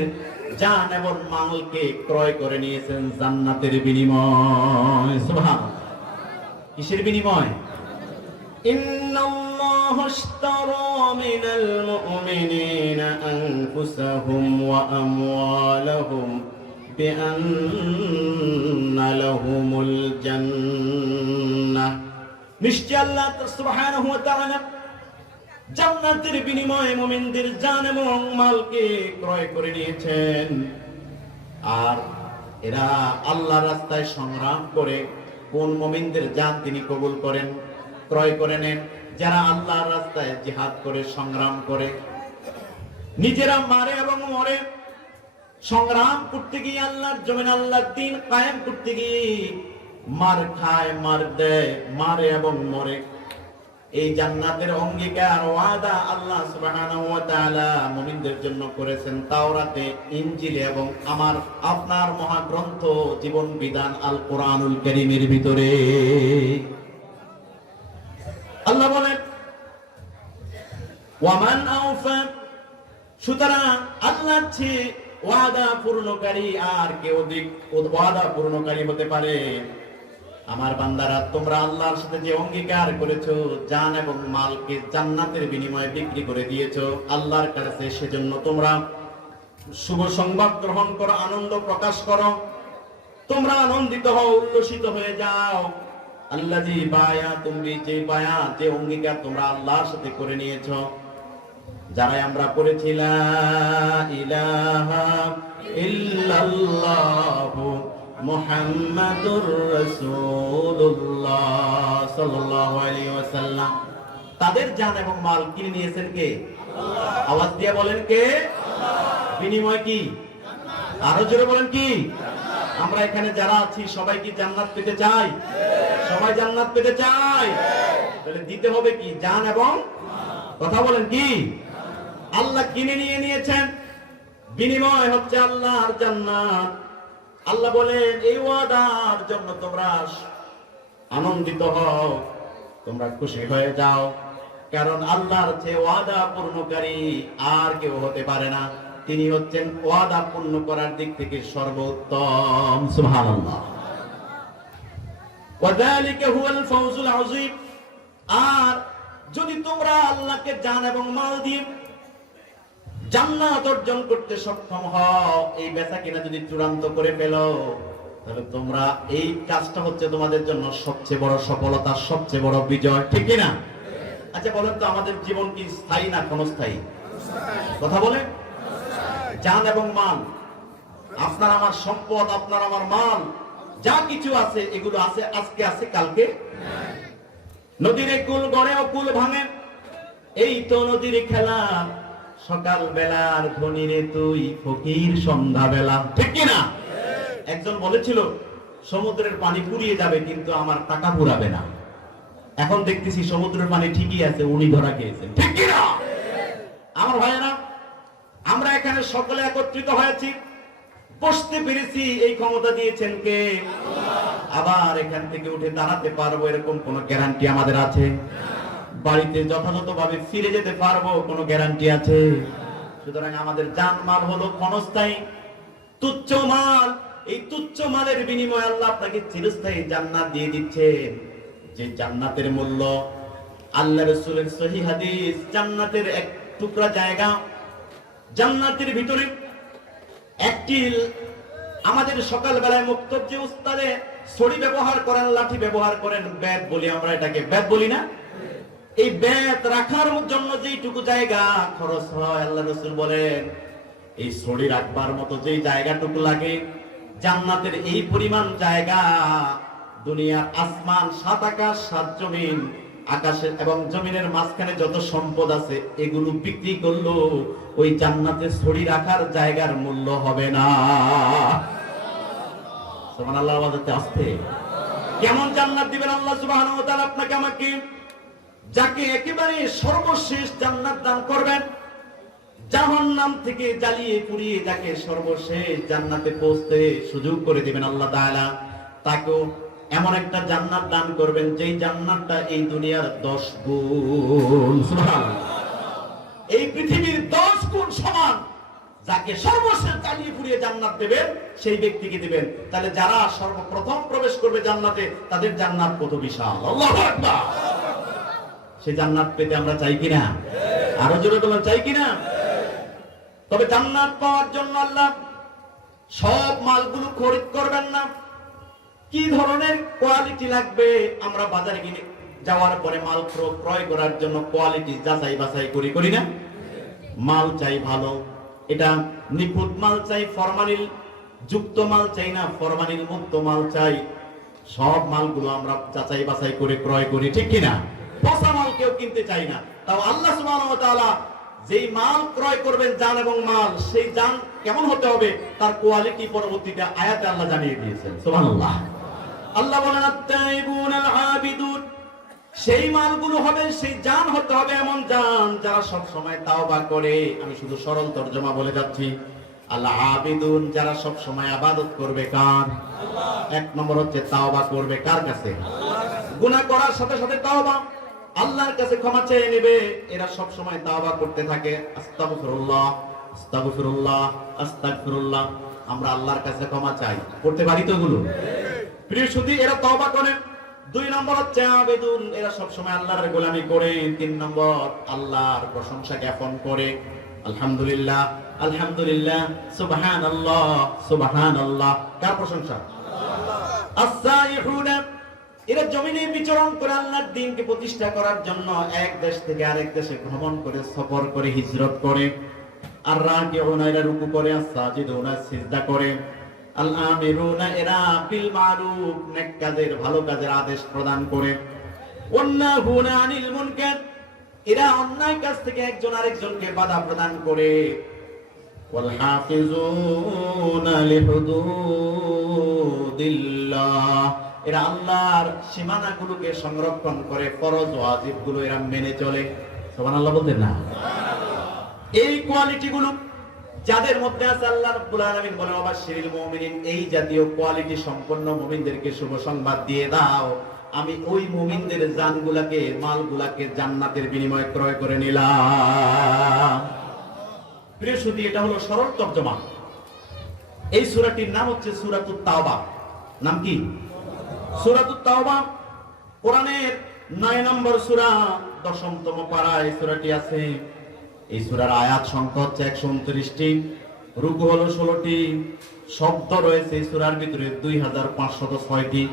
জান এবং মালকে ক্রয় করে নিয়েছেন জান্নাতের বিনিময়। সুবহানাল্লাহ। কিসের বিনিময়? ইন্নাল্লাহা আশতারা মিনাল মুমিনিনা আনফুসাহুম ওয়া আমওয়ালাহুম বিআন্না লাহুমুল জান্নাহ। নিশ্চয় আল্লাহ সুবহানাহু ওয়া তাআলা জান্নাতের বিনিময়ে মুমিনদের জান এবং মালকে ক্রয় করে নিয়েছেন। আর এরা আল্লাহর রাস্তায় সংগ্রাম করে কোন মুমিনদের জান তিনি কবুল করেন, ক্রয় করে নেন? যারা আল্লাহর রাস্তায় জিহাদ করে, সংগ্রাম করে, নিজেরা মারে এবং মরে, সংগ্রাম করতে গিয়ে আল্লাহর জমিনে আল্লাহর দ্বীন কায়েম করতে গিয়ে মার খায়, মার দেয়, মারে এবং মরে। এই জান্নাতের অঙ্গীকার, ওয়াদা আল্লাহ সুবহানাহু ওয়া তাআলা মুমিনদের জন্য করেছেন তাওরাতে, ইনজিলে এবং আমার আপনার মহাগ্রন্থ জীবন বিধান আল কোরআনুল কারীমের ভিতরে। আল্লাহ বলেন, ওয়ামান আওফা, সুতরাং আল্লাহর চেয়ে ওয়াদা পূর্ণকারী আর কে অধিক ওয়াদা পূর্ণকারী হতে পারে? আমার বান্দারা, তোমরা আল্লাহর সাথে যে অঙ্গীকার করেছো, জান এবং মালকে জান্নাতের বিনিময়ে বিক্রি করে দিয়েছো আল্লাহর কাছে, সেজন্য তোমরা শুভ সংবাদ গ্রহণ করো, আনন্দ প্রকাশ করো, তোমরা আনন্দিত হও, উল্লসিত হয়ে যাও। আল্লাযী বায়াতুম বি, যে বায়াত, যে অঙ্গীকার তোমরা আল্লাহর সাথে করে নিয়েছো, যারাই আমরা পড়েছি লা ইলাহা ইল্লাল্লাহু মুহাম্মাদুর রাসূলুল্লাহ সাল্লাল্লাহু আলাইহি ওয়াসাল্লাম, তাদের জান এবং মাল কিনে নিয়েছেন কে? আল্লাহ। আওয়াজ দিয়ে বলেন কে? আল্লাহ। বিনিময় কি? আরো জোরে বলেন কি? আমরা এখানে যারা আছি সবাই কি জান্নাত পেতে চাই? সবাই জান্নাত পেতে চাই। তাহলে দিতে হবে কি? জান এবং কথা বলেন কি? আল্লাহ কিনে নিয়ে নিয়েছেন, বিনিময় হচ্ছে আল্লাহর জান্নাত। আল্লাহ বলেন, এই ওয়াদার জন্য তোমরা আনন্দিত হও, তোমরা খুশি হয়ে যাও, কারণ আল্লাহর চেয়ে ওয়াদা পূর্ণকারী আর কেউ হতে পারে না। তিনি হচ্ছেন ওয়াদা পূর্ণ করার দিক থেকে সর্বোত্তম। সুবহানাল্লাহ। ওয়াযালিকা হুয়াল ফাওজুল আযীম। আর যদি তোমরা আল্লাহকে জান এবং মাল দিয়ে জান্নাত অর্জন করতে সক্ষম হও, এই বেচাকেনা যদি চূড়ান্ত করে ফেলো, তাহলে তোমরা এই কাজটা হচ্ছে তোমাদের জন্য সবচেয়ে বড় সফলতা, সবচেয়ে বড় বিজয়, ঠিক কি না? আচ্ছা বলেন তো, আমাদের জীবন কি স্থায়ী না ক্ষণস্থায়ী? কথা বলে। জান এবং মাল, আপনার আমার সম্পদ, আপনার আমার মাল, যা কিছু আছে এগুলো আছে, আজকে আছে, কালকে নদীর কুল গড়ে ও কুল ভাঙে, এই তো নদীর খেলা। সকাল বেলার ধনী রে তুই, ফকির সন্ধ্যা বেলা, ঠিক কি না? একজন বলেছিল সমুদ্রের পানি ফুরিয়ে যাবে কিন্তু আমার টাকা ফুরাবে না। এখন দেখতেছি সমুদ্রের পানি ঠিকই আছে, উনি ধরা খেয়েছেন, ঠিক কি না? আমার ভাইয়েরা, আমরা এখানে সকলে একত্রিত হয়েছি, বসতে পেরেছি, এই ক্ষমতা দিয়েছেন কে? আবার এখান থেকে উঠে দাঁড়াতে পারবো এরকম কোন গ্যারান্টি আমাদের আছে? বাড়িতে যথাযথভাবে ফিরে যেতে পারবো কোন গ্যারান্টি আছে? সুতরাং আমাদের জানমাল হলো ক্ষণস্থায়ী, তুচ্ছ মাল। এই তুচ্ছ মালের বিনিময়ে আল্লাহ আপনাকে চিরস্থায়ী জান্নাত দিয়ে দিচ্ছে, যে জান্নাতের মূল্য আল্লাহ রাসূলের সহিহ হাদিস, জান্নাতের এক টুকরা জায়গা, জান্নাতের ভিতরে একটি, আমাদের সকাল বেলায় মুক্তব যে উস্তাদে ছড়ি ব্যবহার করেন, লাঠি ব্যবহার করেন, ব্যাট বলি আমরা, এটাকে ব্যাট বলি না? এই ব্যাট রাখার জন্য যেইটুকু জায়গা খরচ হয়, আল্লাহ রাসূল বলেন এই ছড়ি রাখবার মতো যেই জায়গাটুকু লাগে, জান্নাতের এই পরিমাণ জায়গা দুনিয়ার আসমান, সাত আকাশ, সাত জমিন, আকাশের এবং জমিনের মাঝখানে যত সম্পদ আছে এগুলো বিক্রি করলো ওই জান্নাতে ছড়ি রাখার জায়গার মূল্য হবে না। সুবহানাল্লাহ। ওয়াজতে আসতে কেমন জান্নাত দিবেন আল্লাহ সুবহানাহু ওয়া তাআলা আপনাকে আমাকে, যাকে একেবারে সর্বশেষ জান্নাত দান করবেন, জাহান্নাম থেকে জ্বালিয়ে পুড়িয়ে যাকে সর্বশেষ জান্নাতে পৌঁছতে সুযোগ করে দিবেন আল্লাহ তাআলা, তাকেও এমন একটা জান্নাত দান করবেন যেই জান্নাতটা এই দুনিয়ার 10 গুণ, সুবহানাল্লাহ, এই পৃথিবীর 10 গুণ সমান। যাকে সর্বশেষ জ্বালিয়ে পুড়িয়ে জান্নাত দেবেন সেই ব্যক্তিকে দিবেন। তাহলে যারা সর্বপ্রথম প্রবেশ করবে জান্নাতে তাদের জান্নাত কত বিশাল! আল্লাহু আকবার। সেই জান্নাত পেতে আমরা চাই কিনা? আরো জোরে বলেন, চাই কিনা? তবে জান্নাত পাওয়ার জন্য আল্লাহ সব মালগুলো খরিদ করবেন না। কি ধরনের কোয়ালিটি লাগবে আমরা বাজারে কিনে যাওয়ার পরে মাল ক্রয় করার জন্য কোয়ালিটি যাচাই বাছাই করি না? মাল চাই ভালো, এটা নিখুঁত মাল চাই, ফরমালিন যুক্ত মাল চাই না, ফরমালিন মুক্ত মাল চাই। সব মালগুলো আমরা যাচাই বাছাই করে ক্রয় করি, ঠিক কিনা? পচা মাল কেউ কিনতে চাই না। তাও আল্লাহ সুবহানাহু ওয়া তাআলা যেই মাল ক্রয় করবেন, জান এবং মাল, সেই জান কেমন হতে হবে তার কোয়ালিটি পরবর্তীতে আয়াতে আল্লাহ জানিয়ে দিয়েছেন। সুবহানাল্লাহ। আল্লাহ বলেন আত-তাইবুনাল আবিদুন, সেই মালগুলো হবে, সেই জান হতে হবে এমন জান যারা সব সময় তাওবা করে। আমি শুধু সরল তরজমা বলে যাচ্ছি। আল্লাহ আবিদুন, যারা সব সময় ইবাদত করবে কার? আল্লাহ। এক নম্বর হচ্ছে তাওবা করবে কার কাছে? আল্লাহ। গুনাহ করার সাথে সাথে তাওবা, আল্লাহর কাছে ক্ষমা চেয়ে নেবে। এরা সব সময় তাওবা করতে থাকে, আস্তাগফিরুল্লাহ আস্তাগফিরুল্লাহ আস্তাগফিরুল্লাহ। আমরা আল্লাহর কাছে ক্ষমা চাই, করতে পারি তো এগুলো? প্রিয় সুধী, এরা তওবা করে। 2 নম্বর হচ্ছে আবেদুন, এরা সব সময় আল্লাহর গোলামি করে। 3 নম্বর আল্লাহর প্রশংসা জ্ঞাপন করে, আলহামদুলিল্লাহ আলহামদুলিল্লাহ, সুবহানাল্লাহ সুবহানাল্লাহ। কার প্রশংসা? আল্লাহ। as-সাইহুনা, এরা জমিনে বিচরণ করে আল্লাহর দ্বীনকে প্রতিষ্ঠা করার জন্য এক দেশ থেকে আরেক দেশে ভ্রমণ করে, সফর করে, হিজরত করে। আর রাকিউনা, এরা রুকু করে। as-সাজিদুনা, সিজদা করে। আল-আমিরুনা, এরা বিল মারুফ, নেক কাজের, ভালো কাজের আদেশ প্রদান করে। ওয়ান্নাহুনা আনিল মুনকার, এরা অন্যায় কাজ থেকে একজন আরেকজনকে বাধা প্রদান করে। ওয়াল হাফিজুনা লিহুদুদিল্লাহ, এরা আল্লাহর সীমানাগুলোকে সংরক্ষণ করে, ফরজ ওয়াজিবগুলো এরা মেনে চলে। সুবহানাল্লাহ বলতেন না? এই কোয়ালিটিগুলো যাদের মধ্যে আছে, আল্লাহ রাব্বুল আলামিন বলেন ওয়াবাশশিরিল মুমিনিন, এই জাতীয় কোয়ালিটি সম্পন্ন মুমিনদেরকে শুভ সংবাদ দিয়ে দাও, আমি ওই মুমিনদের জানগুলাকে, মালগুলাকে জান্নাতের বিনিময়ে ক্রয় করে নিলাম। প্রিয় সুধী, এটা হলো সরল তরজমা। এই সূরাটির নাম হচ্ছে সূরাতুত তাওবা। নাম কি? সূরাতুত তাওবা। কোরআনের 9 নম্বর সূরা, 10তম পারায় সূরাটি আছে। এই সূরার আয়াত সংখ্যা হচ্ছে 129টি, রুকু হলো 16টি, শব্দ রয়েছে এই সূরার ভিতরে 2506টি,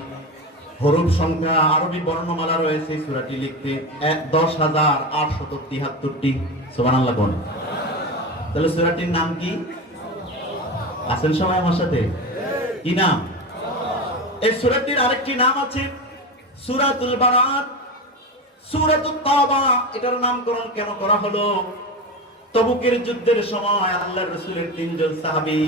হরফ সংখ্যা আরবি বর্ণমালা রয়েছে এই সূরাটি লিখতে 10,873টি। সুবহানাল্লাহ বলেন। তাহলে সূরাটির নাম কি? আছেন সবাই আমার সাথে? কি নাম? এই সূরাটির আরেকটি নাম আছে সূরাতুল বারাত, সূরাতুত তাওবা। এটার নামকরণ কেন করা হলো? তবুকের যুদ্ধের সময় আল্লাহর রাসূলের 3 জন সাহাবী,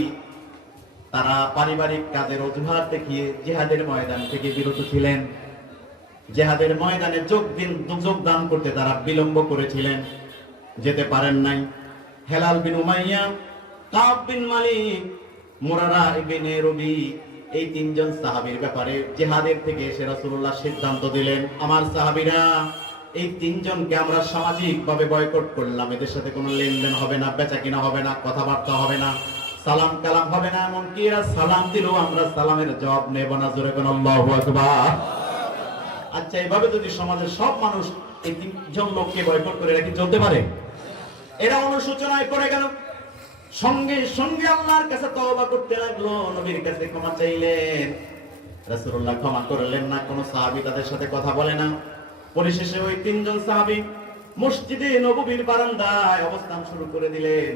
তারা পারিবারিক কাজের অজুহাত দেখিয়ে জিহাদের ময়দান থেকে বিরত ছিলেন। জিহাদের ময়দানে যোগদান করতে তারা বিলম্ব করেছিলেন, যেতে পারেন নাই। হেলাল বিন উমাইয়া, কাব বিন মালিক, মুরারা ইবনে রবি, এই 3 জন সাহাবীর ব্যাপারে জিহাদের থেকে এসে রাসূলুল্লাহ সিদ্ধান্ত দিলেন, আমার সাহাবীরা, এই 3 জনকে আমরা সামাজিক ভাবে বয়কট করলাম। এদের সাথে কোনো লেনদেন হবে না, বেচা কিনা হবে না, কথাবার্তা হবে না, সালাম কালাম হবে না। এমনকি এরা সালাম দিলেও আমরা সালামের জবাব নেব না। জোরে কোন আল্লাহু আকবার। আচ্ছা, এইভাবে যদি সমাজের সব মানুষ এই তিনজন লোককে বয়কট করে রাখি চলতে পারে? এরা অনুশোচনায় পড়ে গেল, সঙ্গে সঙ্গে আল্লাহর কাছে তওবা করতে লাগলো, নবীর কাছে ক্ষমা চাইলেন। রাসূলুল্লাহ ক্ষমা করলেন না, কোন সাহাবী তাদের সাথে কথা বলে না। পরিশেষে ওই তিনজন সাহাবী মসজিদে নববীর বারান্দায় অবস্থান শুরু করে দিলেন।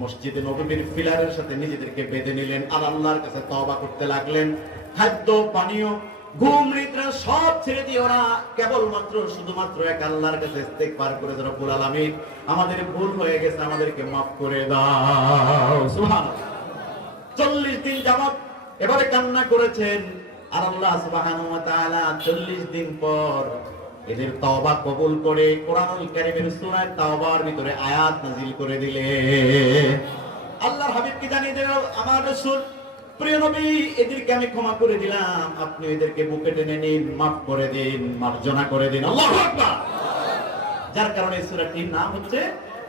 মসজিদে নববীর পিলারের সাথে নিজেদেরকে বেঁধে নিলেন আর আল্লাহর কাছে তওবা করতে লাগলেন। খাদ্য পানীয় ঘুম নিদ্রা সব ছেড়ে দিয়ে ওরা কেবলমাত্র শুধুমাত্র এক আল্লাহর কাছে ইস্তেগফার করে, রব্বুল আলামিন আমাদের ভুল হয়ে গেছে, আমাদেরকে মাফ করে দাও। সুবহানাল্লাহ। 40 দিন যাবত এবারে কান্না করেছেন আর আল্লাহ সুবহানাহু ওয়া তাআলা 40 দিন পর এদের তওবা কবুল করে কোরআনুল কারীমের সূরা তাওবার ভিতরে আয়াত নাযিল করে দিলেন। আল্লাহর হাবিবকে জানিয়ে দিলেন, আমার রাসূল প্রিয় নবী, এদেরকে আমি ক্ষমা করে দিলাম, আপনি এদেরকে বুকে টেনে নিন, মাফ করে দিন, মার্জনা করে দিন। আল্লাহু আকবার। যার কারণে সূরাটির নাম হচ্ছে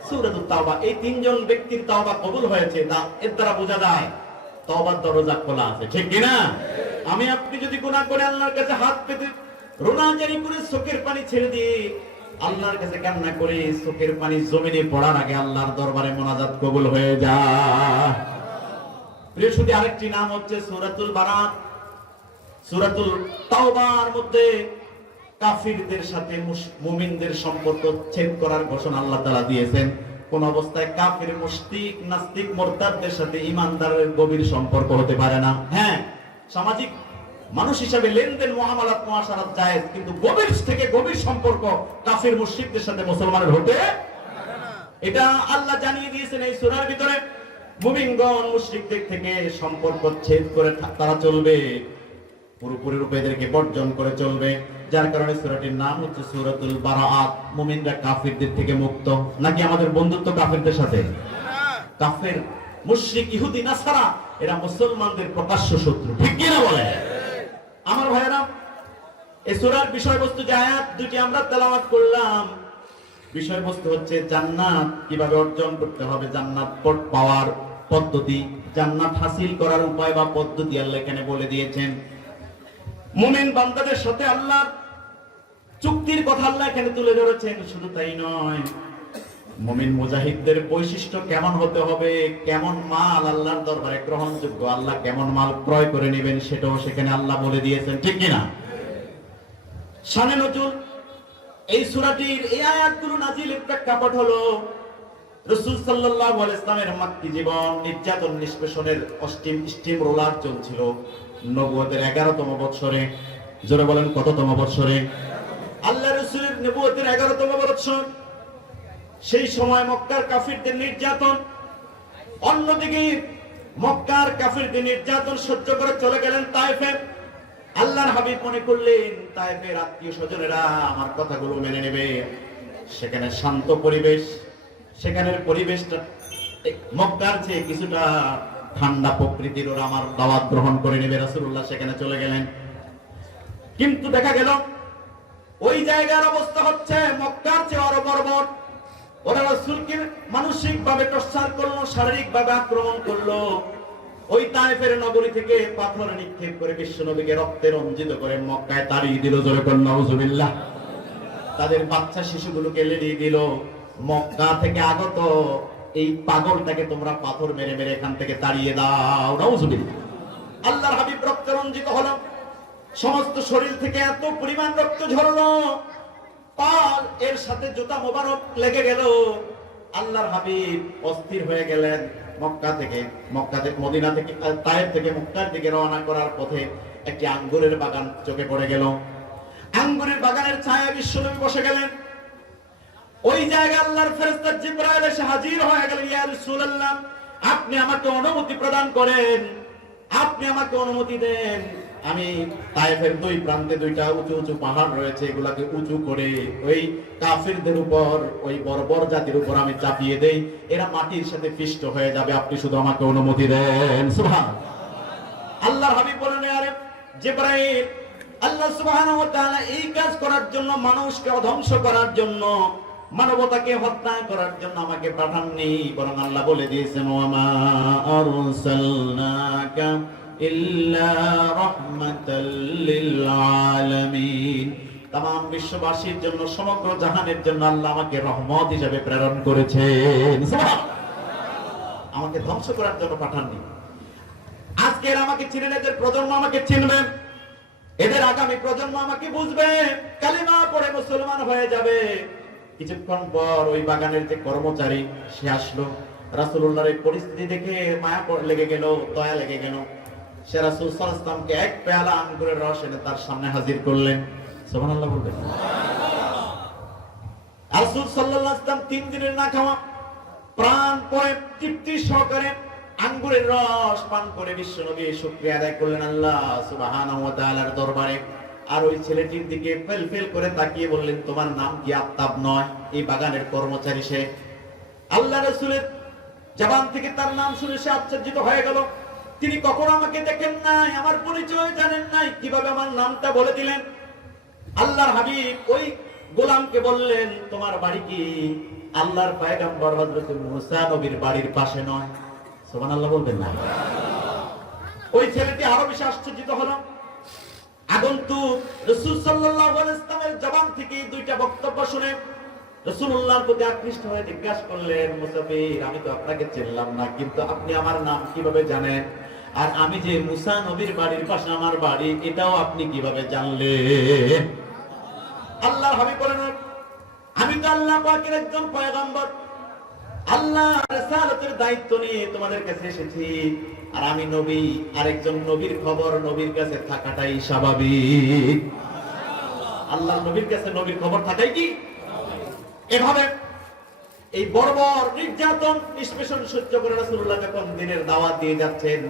সূরাতুত তাওবা। এই তিনজন ব্যক্তির তওবা কবুল হয়েছে, তা এর দ্বারা বোঝা যায় তওবার দরজা খোলা আছে, ঠিক কি না? আমি আপনি যদি গুনাহ করে আল্লাহর কাছে হাত পেতে রোনাজারি করে চোখের পানি ছেড়ে দিয়ে আল্লাহর কাছে কান্না করে চোখের পানি জমিনে পড়ার আগে আল্লাহর দরবারে মোনাজাত কবুল হয়ে যায়। প্রিয় সুধী, আরেকটি নাম হচ্ছে সূরাতুল বারাত। সূরাতুল তাওবার মধ্যে কাফিরদের সাথে মুমিনদের সম্পর্ক ছেদ করার ঘোষণা আল্লাহ তাআলা দিয়েছেন। কোন অবস্থায় কাফির, মুশরিক, নাস্তিক, মুরতাদদের সাথে ঈমানদারের গভীর সম্পর্ক হতে পারে না। হ্যাঁ, সামাজিক মানুষ হিসাবে লেনদেন, মুআমালাত, মুআশারাত জায়েজ, কিন্তু গভীর থেকে গভীর সম্পর্ক কাফির মুশরিকদের সাথে মুসলমানের হতে পারে না। এটা আল্লাহ জানিয়ে দিয়েছেন এই সূরার ভিতরে। মুমিনগণ মুশরিকদের থেকে সম্পর্ক ছেদ করে তারা চলবে, পুরোপুরি রূপে এদেরকে বর্জন করে চলবে। যার কারণে সূরাটির নাম হচ্ছে সূরাতুল বারাআত। মুমিনরা কাফিরদের থেকে মুক্ত। নাকি আমাদের বন্ধুত্ব কাফিরদের সাথে? কাফের, মুশরিক, ইহুদি, নাসারা এরা মুসলমানদের প্রকাশ্য শত্রু, ঠিক কি না বলে? আমার ভাইয়েরা, এই সূরার বিষয়বস্তু যে আয়াত দুটি আমরা তেলাওয়াত করলাম, বিষয়বস্তু হচ্ছে জান্নাত কিভাবে অর্জন করতে হবে, জান্নাত পাওয়ার পদ্ধতি, জান্নাত হাসিল করার উপায় বা পদ্ধতি আল্লাহ এখানে বলে দিয়েছেন। মুমিন বান্দাদের সাথে আল্লাহ চুক্তির কথা আল্লাহ এখানে তুলে ধরেছেন। শুধু তাই নয়, মুমিন মুজাহিদদের বৈশিষ্ট্য কেমন হতে হবে, কেমন মাল আল্লাহর দরবারে গ্রহণযোগ্য, আল্লাহ কেমন মাল ক্রয় করে নেবেন সেটাও সেখানে আল্লাহ বলে দিয়েছেন, ঠিক কিনা? শানে নজুল এই সূরাটির এই আয়াতগুলো নাজিলের প্রেক্ষাপট হলো রাসূল সাল্লাল্লাহু আলাইহি ওয়াসাল্লামের মাক্কি জীবন, নির্যাতন নিষ্পেষণের স্টিম রোলার চলছিল নবুয়তের 11তম বছরে। জোরে বলেন, কততম বছরে? আল্লাহ রাসূলের নবুয়তের 11তম বছর। সেই সময় মক্কার কাফিরদের নির্যাতন, অন্যদিকে মক্কার কাফিরদের নির্যাতন সহ্য করে চলে গেলেন তায়েফে। আল্লাহর হাবিব মনে করলেন তায়েফের আত্মীয় স্বজনেরা আমার কথাগুলো মেনে নেবে, সেখানে শান্ত পরিবেশ, সেখানের পরিবেশটা মক্কার চেয়ে কিছুটা ঠান্ডা প্রকৃতির, ওরা আমার দাওয়াত গ্রহণ করে নেবে। রাসূলুল্লাহ সেখানে চলে গেলেন। কিন্তু দেখা গেল ওই জায়গার অবস্থা হচ্ছে মক্কার চেয়ে আরো বর্বর। ওরা রাসূলকে মানসিক ভাবে টর্চার করলো, শারীরিক ভাবে আক্রমণ করলো। ওই তায়েফের নগরী থেকে পাথর নিক্ষেপ করে বিশ্বনবীকে রক্তে রঞ্জিত করে মক্কায় তাড়িয়ে দিল। জোরে বলেন নাউজুবিল্লাহ। তাদের বাচ্চা শিশুগুলোকে লেলিয়ে দিল। মক্কা থেকে আগত এই পাগলটাকে তোমরা পাথর মেরে মেরে এখান থেকে তাড়িয়ে দাও। নাউজুবিল্লাহ। আল্লাহর হাবিব রক্তে রঞ্জিত হলো, সমস্ত শরীর থেকে এত পরিমাণ রক্ত ঝরলো, পাল এর সাথে জুতা মোবারক লেগে গেল। আল্লাহর হাবিব অস্থির হয়ে গেলেন। মক্কা থেকে মদিনা থেকে তায়েফ থেকে মক্কার দিকে রওনা করার পথে একটি আঙ্গুরের বাগান চোখে পড়ে গেল। আঙ্গুরের বাগানের ছায়ায় বিশ্বনবী বসে গেলেন। ওই জায়গায় আল্লাহর ফেরেশতা জিবরাইল এসে হাজির হয়ে গেলেন। ইয়া রাসূলুল্লাহ, আপনি আমাকে অনুমতি প্রদান করেন, আপনি আমাকে অনুমতি দেন, আমি তায়েফের দুই প্রান্তে দুইটা উঁচু উঁচু পাহাড় রয়েছে, এগুলাকে উঁচু করে ওই কাফিরদের উপর, ওই বর্বর জাতির উপর আমি চাপিয়ে দেই, এরা মাটির সাথে পিষ্ট হয়ে যাবে, আপনি শুধু আমাকে অনুমতি দেন। সুবহানাল্লাহ। আল্লাহর হাবিব বলেন, আরে জিবরাইল, আল্লাহ সুবহানাহু ওয়া তাআলা এই কাজ করার জন্য, মানুষকে ধ্বংস করার জন্য, মানবতাকে হত্যা করার জন্য আমাকে পাঠাননি, বরং আল্লাহ বলে দিয়েছেন, ওয়া মা আরসালনাকা ইল্লা রাহমাতাল লিল আলামিন, তামাম বিশ্ববাসীর জন্য, সমগ্র জাহানের জন্য আল্লাহ আমাকে রহমত হিসেবে প্রেরণ করেছেন। আমাকে ধ্বংস করার জন্য পাঠাননি। আজকের আমাকে চিনেন, এদের প্রজন্ম আমাকে চিনবে, এদের আগামী প্রজন্ম আমাকে বুঝবে, কালিমা পড়ে মুসলমান হয়ে যাবে। কিছুক্ষণ পর ওই বাগানের যে কর্মচারী সে আসলো, রাসূলুল্লাহর এই পরিস্থিতি দেখে মায়া লেগে গেল, দয়া লেগে গেল। সে রাসূল সাল্লাল্লাহু আলাইহি ওয়াসাল্লামকে এক পেয়ালা আঙ্গুরের রস এনে তার সামনে হাজির করলেন। সুবহানাল্লাহ বলবেন। রাসূল সাল্লাল্লাহু আলাইহি ওয়াসাল্লাম 3 দিনের না খাওয়া প্রাণ পরে তৃপ্তি সহকারে আঙ্গুরের রস পান করে বিশ্বনবী শুকরিয়া আদায় করলেন আল্লাহ সুবহানাহু ওয়া তাআলার দরবারে। আর ওই ছেলেটির দিকে ফেল করে তাকিয়ে বললেন, তোমার নাম কি আত্তাব নয়? এই বাগানের কর্মচারী সে। আল্লাহ রাসূলের জবান থেকে তার নাম শুনে সে আশ্চর্যিত হয়ে গেল। তিনি কখনো আমাকে দেখেন নাই, আমার পরিচয় জানেন নাই, কিভাবে আমার নামটা বলে দিলেন? আল্লাহর হাবিব ওই গোলামকে বললেন, তোমার বাড়ি কি আল্লাহর পয়গম্বর হযরত মুসা নবীর বাড়ির পাশে নয়? সুবহানাল্লাহ বলবেন না? ওই ছেলেটি আরো বেশি আশ্চর্যিত হলো। আগন্তুক রাসূল সাল্লাল্লাহু আলাইহি ওয়াসাল্লামের জবান থেকে দুইটা বক্তব্য শুনে রাসূলুল্লাহর প্রতি আকৃষ্ট হয়ে জিজ্ঞাসা করলেন, মুসাফির, আমি তো আপনাকে চিনলাম না, কিন্তু আপনি আমার নাম কিভাবে জানেন? আর আমি যে মুসা নবীর বাড়ির পাশে আমার বাড়ি, এটাও আপনি কিভাবে জানলেন? আল্লাহর হাবিব বলেন, আমি তো আল্লাহ পাকের একজন পয়গম্বর, আল্লাহ রিসালাতের দায়িত্ব নিয়ে তোমাদের কাছে এসেছি। আর আমি নবী, আরেকজন নবীর খবর নবীর কাছে থাকাটাই স্বাভাবিক। আল্লাহ নবীর কাছে নবীর খবর থাকাই কি এভাবে এই বর্বর নির্যাতন নিষ্পেষণ সহ্য করে রাসূলুল্লাহ যখন দিনের দাওয়াত দিয়ে যাচ্ছেন,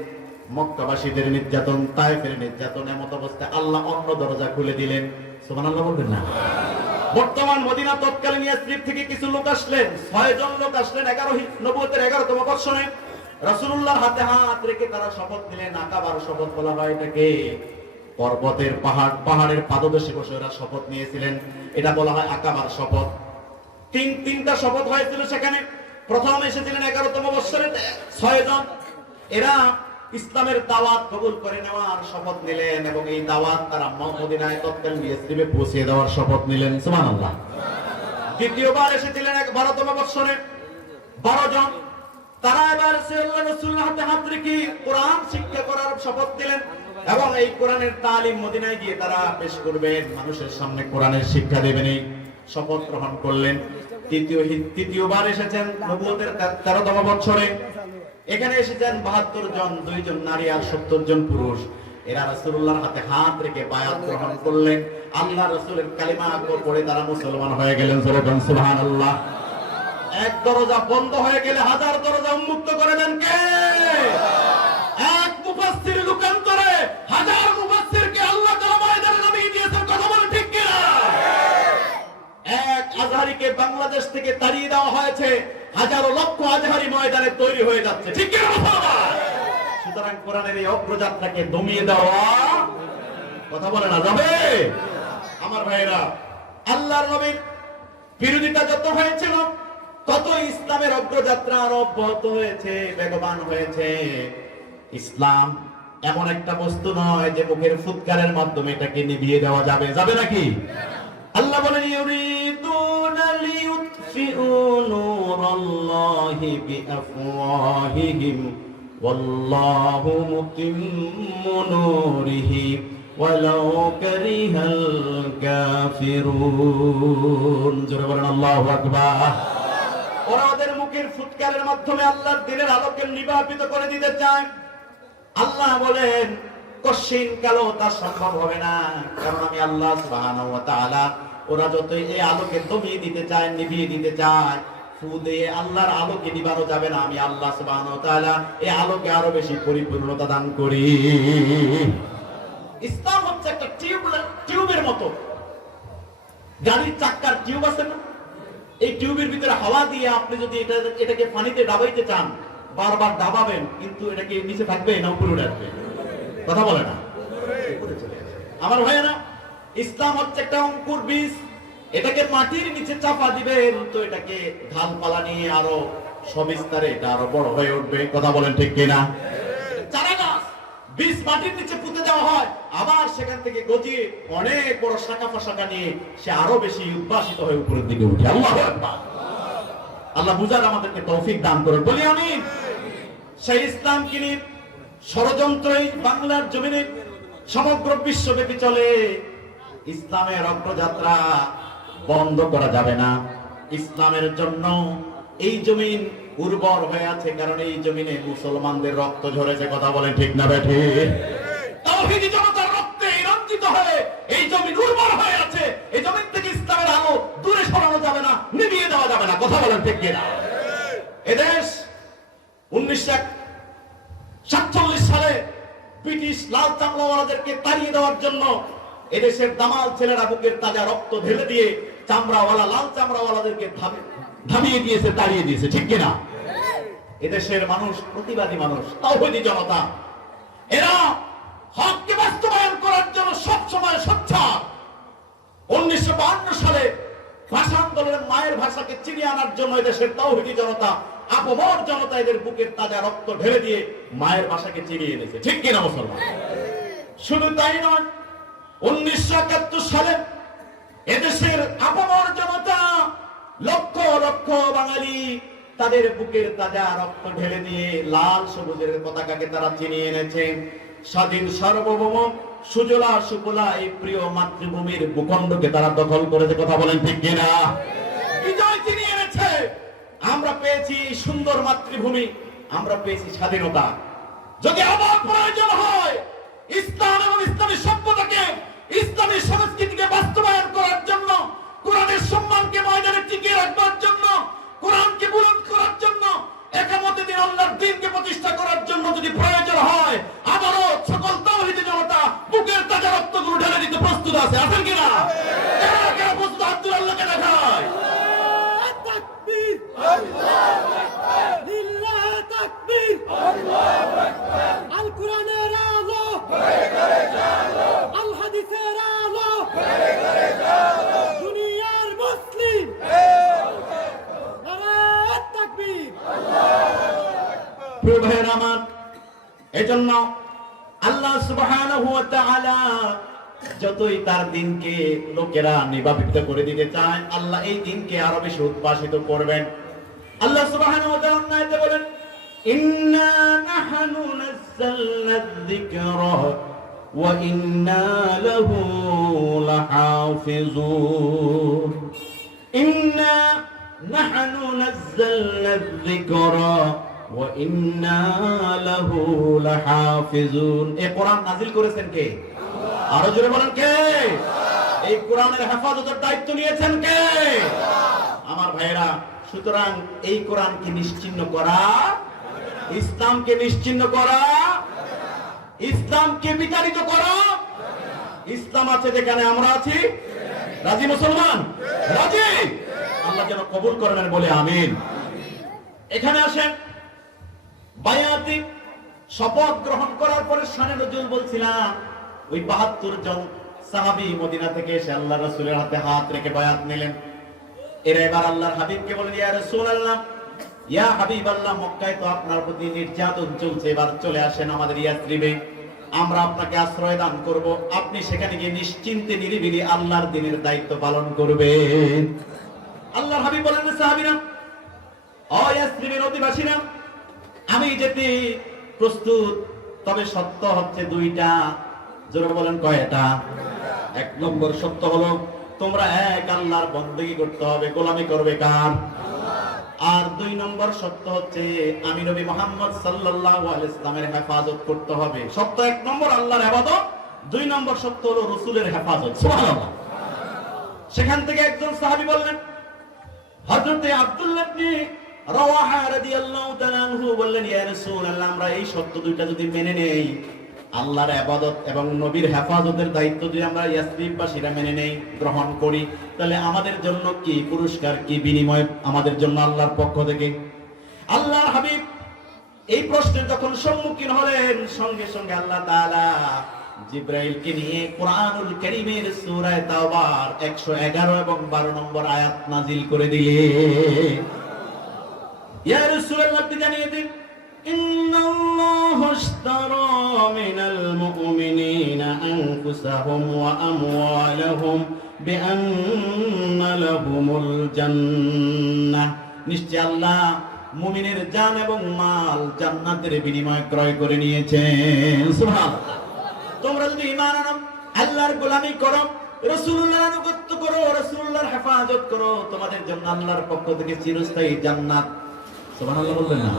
মক্কাবাসীদের নির্যাতন, তায়েফের নির্যাতন, এমত অবস্থায় আল্লাহ অন্য দরজা খুলে দিলেন। সুবহানাল্লাহ বলবেন না? বর্তমান মদিনা তৎকালীন ইয়াসরিব থেকে কিছু লোক আসলেন, 6 জন লোক আসলেন। 11 নবুয়তের 11তম বর্ষে রাসূলুল্লাহর হাতে হাত রেখে তারা শপথ নিলেন। আকাবার শপথ বলা হয় এটাকে। পর্বতের পাহাড়ের পাদদেশে বসে ওরা শপথ নিয়েছিলেন, এটা বলা হয় আকাবার শপথ। তিনটা শপথ হয়েছিল সেখানে। প্রথম এসেছিলেন 11তম বর্ষের 6 জন। এরা ইসলামের দাওয়াত কবুল করে নেওয়ার শপথ নিলেন এবং এই দাওয়াত তারা মদিনায় তৎকালীন ইয়াসরিবে পৌঁছে দেওয়ার শপথ নিলেন। সুবহানাল্লাহ। দ্বিতীয়বার এসেছিলেন 12তম বর্ষে 12 জন। তারা এবার রাসূলুল্লাহর হাতে হাত রেখে কোরআন শিক্ষা করার শপথ নিলেন এবং এই কোরআনের তালিম মদিনায় গিয়ে তারা পেশ করবেন, মানুষের সামনে কোরআনের শিক্ষা দেবেন, এই শপথ গ্রহণ করলেন। তৃতীয়বার এসেছেন নবুয়তের 13তম বছরে। এখানে এসেছেন 72 জন, 2 জন নারী আর 70 জন পুরুষ। এরা রাসূলুল্লাহর হাতে হাত রেখে বায়াত গ্রহণ করলেন। আল্লাহ রাসূলের কালিমা পড়ে তারা মুসলমান হয়ে গেলেন। সুবহানাল্লাহ। এক দরজা বন্ধ হয়ে গেলে 1000 দরজা উন্মুক্ত করে দেন কে? এক মুফাসসির লোকান্তরে 1000 মুফাসসিরকে আল্লাহ তাআলা ময়দানে নামিয়ে দিয়েছেন। কথা বলেন ঠিক কি না? এক আজহারীকে বাংলাদেশ থেকে তাড়িয়ে দেওয়া হয়েছে, হাজারো লক্ষ আজহারী ময়দানে তৈরি হয়ে যাচ্ছে। ঠিক কি না? সুতরাং কোরআনের এই অগ্রযাত্রাকে দমিয়ে দেওয়া, কথা বলে না যাবে? আমার ভাইরা, আল্লাহর নবীর বিরোধিতা যত হয়েছিল তত ইসলামের অগ্রযাত্রা আরো অব্যাহত হয়েছে, বেগবান হয়েছে। ইসলাম এমন একটা বস্তু নয় যে মুখের ফুৎকারের মাধ্যমে এটাকে নিভিয়ে দেওয়া যাবে। যাবে নাকি? আল্লাহ বলেন, ইউরিদুনা লিইউতফিউ নূরাল্লাহি বিআফওয়াহিহিম ওয়াল্লাহু মুতিম্মু নূরিহি ওয়ালাউ কারিহাল কাফিরুন। জোরে বলেন আল্লাহু আকবার। ওরা ওদের মুখের ফুৎকারের মাধ্যমে আল্লাহর দ্বীনের আলোকে নির্বাপিত করে দিতে চায়। আল্লাহ বলেন, কশিন কালো তা সম্ভব হবে না, কারণ আমি আল্লাহ সুবহানাহু ওয়া তাআলা ওরা যতই এই আলোকে দমিয়ে দিতে চায়, নিভিয়ে দিতে চায়, ফু দিয়ে আল্লাহর আলোকে নিভানো যাবে না। আমি আল্লাহ সুবহানাহু ওয়া তাআলা এই আলোকে আরো বেশি পরিপূর্ণতা দান করি। ইসলাম হচ্ছে একটা টিউবের মতো। গাড়ির চাক্কার টিউব আছে না? এই টিউবের ভিতরে হাওয়া দিয়ে আপনি যদি এটাকে পানিতে ডাবাইতে চান, বারবার ডাবাবেন, কিন্তু এটাকে নিচে থাকবে না উপরে উঠে আসবে? কথা বলে না? আমার ভাইয়েরা, ইসলাম হচ্ছে একটা অঙ্কুর বীজ। এটাকে মাটির নিচে চাপা দিবেন তো এটাকে ঢালপালা নিয়ে আরো সবিস্তারে এটা আরো বড় হয়ে উঠবে। কথা বলেন ঠিক কিনা? চারা গাছ বীজ মাটির নিচে পুঁতে দেওয়া হয়, আবার সেখান থেকে গজিয়ে অনেক বড় শাখা প্রশাখা নিয়ে সে আরো বেশি উদ্ভাসিত হয়ে উপরের দিকে উঠে। আল্লাহু আকবার। আল্লাহ বুঝার আমাদেরকে তৌফিক দান করুন, বলি আমিন। সেই ইসলাম কিনে ষড়যন্ত্রই বাংলার জমিনে সমগ্র বিশ্বব্যাপী চলে। ইসলামের অগ্রযাত্রা বন্ধ করা যাবে না। ইসলামের জন্য এই জমিন উর্বর হয়ে আছে, কারণ এই জমিনে মুসলমানদের রক্ত ঝরেছে। কথা বলেন ঠিক না বেঠি? তাওহীদি জনতার রক্তে রঞ্জিত হয়ে এই জমিন উর্বর হয়ে আছে। এই জমিন থেকে ইসলামের আলো দূরে সরানো যাবে না, নিভিয়ে দেওয়া যাবে না। কথা বলেন ঠিক কিনা? এদেশ 1947 সালে ব্রিটিশ লাল চামড়াওয়ালাদেরকে তাড়িয়ে দেওয়ার জন্য এদেশের দামাল ছেলেরা বুকের তাজা রক্ত ঢেলে দিয়ে চামড়াওয়ালা লাল চামড়াওয়ালাদেরকে থামিয়ে দিয়েছে, তাড়িয়ে দিয়েছে। ঠিক কিনা? এদেশের মানুষ প্রতিবাদী মানুষ, তাওহীদি জনতা, এরা হককে বাস্তবায়ন করার জন্য সবসময় সোচ্চার। 1952 সালে ভাষা আন্দোলনের মায়ের ভাষাকে চিনিয়ে আনার জন্য এদেশের তাওহীদি জনতা, আপমর জনতা এদের বুকের তাজা রক্ত ঢেলে দিয়ে মায়ের ভাষাকে চিনিয়ে এনেছে। ঠিক কিনা মুসলমান? শুধু তাই নয়, 1971 সালে এদেশের আপমর জনতা লক্ষ লক্ষ বাঙালি তাদের বুকের তাজা রক্ত ঢেলে দিয়ে লাল সবুজের পতাকাকে তারা চিনিয়ে এনেছে। স্বাধীন সার্বভৌম সুজলা সুফলা এই প্রিয় মাতৃভূমির ভূখণ্ডকে তারা দখল করেছে। কথা বলেন ঠিক কিনা? বিজয় চিনিয়ে এনেছে। আমরা পেয়েছি সুন্দর মাতৃভূমি, আমরা পেয়েছি স্বাধীনতা। যদি আবার প্রয়োজন হয় ইসলাম এবং ইসলামী সভ্যতাকে, ইসলামী সংস্কৃতিকে বাস্তবায়ন করার জন্য, কোরআনের সম্মানকে ময়দানে টিকিয়ে রাখবার জন্য, কোরআনকে বুলন্দ করার জন্য, একামতে দিন আল্লাহর দ্বীনকে প্রতিষ্ঠা করার জন্য যদি প্রয়োজন হয়, আবারও সকল তাওহীদি জনতা বুকের তাজা রক্তগুলো ঢেলে দিতে প্রস্তুত আছে। আছেন কিনা? কারা কারা প্রস্তুত? আব্দুল আল্লাহকে দেখায়। তাকবীর, আল্লাহু আকবার, লিল্লাহ তাকবীর, আল্লাহু আকবার। আল কোরআনের আলো ঘরে ঘরে জ্বালো, আল হাদিসের আলো ঘরে ঘরে জ্বালো, দুনিয়ার মুসলিম নারায়ে তাকবীর, আল্লাহু আকবার। প্রিয় ভাইয়েরা আমার, এজন্য আল্লাহ সুবহানাহু ওয়া তাআলা যতই তার দিনকে লোকেরা নির্বাপিত করে দিতে চায়, আল্লাহ এই দিনকে আরো বেশি উদ্ভাসিত করবেন। আল্লাহ সুবহানাহু ওয়া তাআলা আয়াতে বলেন, ইন্না নাহনু নাযালনা যিকরা ওয়া ইন্না লাহু লাহাফিজুন। ইন্না নাহনু নাযালনা যিকরা ওয়া ইন্না লাহু লাহাফিজুন। এই কোরআন নাযিল করেছেন কে? আরো জোরে বলেন কে? এই কোরআনের হেফাজতের দায়িত্ব নিয়েছেন কে? আমার ভাইরা, সুতরাং এই কোরআনকে নিশ্চিহ্ন করা, ইসলামকে নিশ্চিহ্ন করা, ইসলামকে বিতাড়িত করা। ইসলাম আছে যেখানে আমরা আছি। রাজি মুসলমান? রাজি? আল্লাহ যেন কবুল করেন বলে আমিন। এখানে আসেন, বায়াতি শপথ গ্রহণ করার পরে শানে নজুল বলছিলাম, ওই ৭২ জন সাহাবী মদিনা থেকে এসে আল্লাহ রাসূলের হাতে হাত রেখে বায়াত নিলেন। এরা এবার আল্লাহর হাবিবকে বলেন, ইয়া রাসূলুল্লাহ, ইয়া হাবিবাল্লাহ, মক্কায় তো আপনার প্রতি নির্যাতন চলছে, এবার চলে আসেন আমাদের ইয়াসরিবে, আমরা আপনাকে আশ্রয় দান করব, আপনি সেখানে গিয়ে নিশ্চিন্তে নিরিবিলি আল্লাহর দ্বীনের দায়িত্ব পালন করবেন। আল্লাহর হাবিব বলেন, সাহাবীরা, ও ইয়াসরিবের অধিবাসীরা, আমি যেতে প্রস্তুত, তবে সত্য হচ্ছে দুইটা। জোরে বলেন কয়টা? এক নম্বর সত্য হলো তোমরা এক আল্লাহর বন্দেগী করতে হবে, গোলামি করবে কার? আর ২ নম্বর সত্য হচ্ছে আমি নবী মুহাম্মদ সাল্লাল্লাহু আলাইহি ওয়াসাল্লামের হেফাজত করতে হবে। সত্য ১ নম্বর আল্লাহর ইবাদত, ২ নম্বর সত্য হলো রাসূলের হেফাজত। সুবহানাল্লাহ। সেখান থেকে একজন সাহাবী বললেন, হযরত আব্দুল্লাহ ইবনে রাওয়াহা রাদিয়াল্লাহু তাআলা আনহু বললেন, ইয়া রাসূলুল্লাহ, আমরা এই সত্য দুইটা যদি মেনে নেই, আল্লাহর ইবাদত এবং নবীর হেফাজতের দায়িত্ব যদি আমরা ইয়াসরিববাসীরা মেনে নেই, গ্রহণ করি, তাহলে আমাদের জন্য কি পুরস্কার, কি বিনিময় আমাদের জন্য আল্লাহর পক্ষ থেকে? আল্লাহর হাবিব এই প্রশ্নের যখন সম্মুখীন হলেন, সঙ্গে সঙ্গে আল্লাহ তাআলা জিবরাইলকে নিয়ে কোরআনুল কারীমের সূরা তাওবার 111 এবং 12 নম্বর আয়াত নাযিল করে দিলেন। ইয়া রাসূলুল্লাহ, আপনি জানিয়ে দিন, ইন্নাল্লাহা ইশতারা মিনাল মুমিনিনা আনফুসাহুম ওয়া আমওয়ালাহুম বিআন্না লাহুমুল জান্নাহ। নিশ্চয় আল্লাহ মুমিনের জান এবং মাল জান্নাতের বিনিময়ে ক্রয় করে নিয়েছেন। সুবহানাল্লাহ। তোমরা যদি ঈমান আনো, আল্লাহর গোলামি করো, রাসূলুল্লাহর আনুগত্য করো, রাসূলুল্লাহর হেফাজত করো, তোমাদের জন্য আল্লাহর পক্ষ থেকে চিরস্থায়ী জান্নাত। সুবহানাল্লাহ বলবেন না?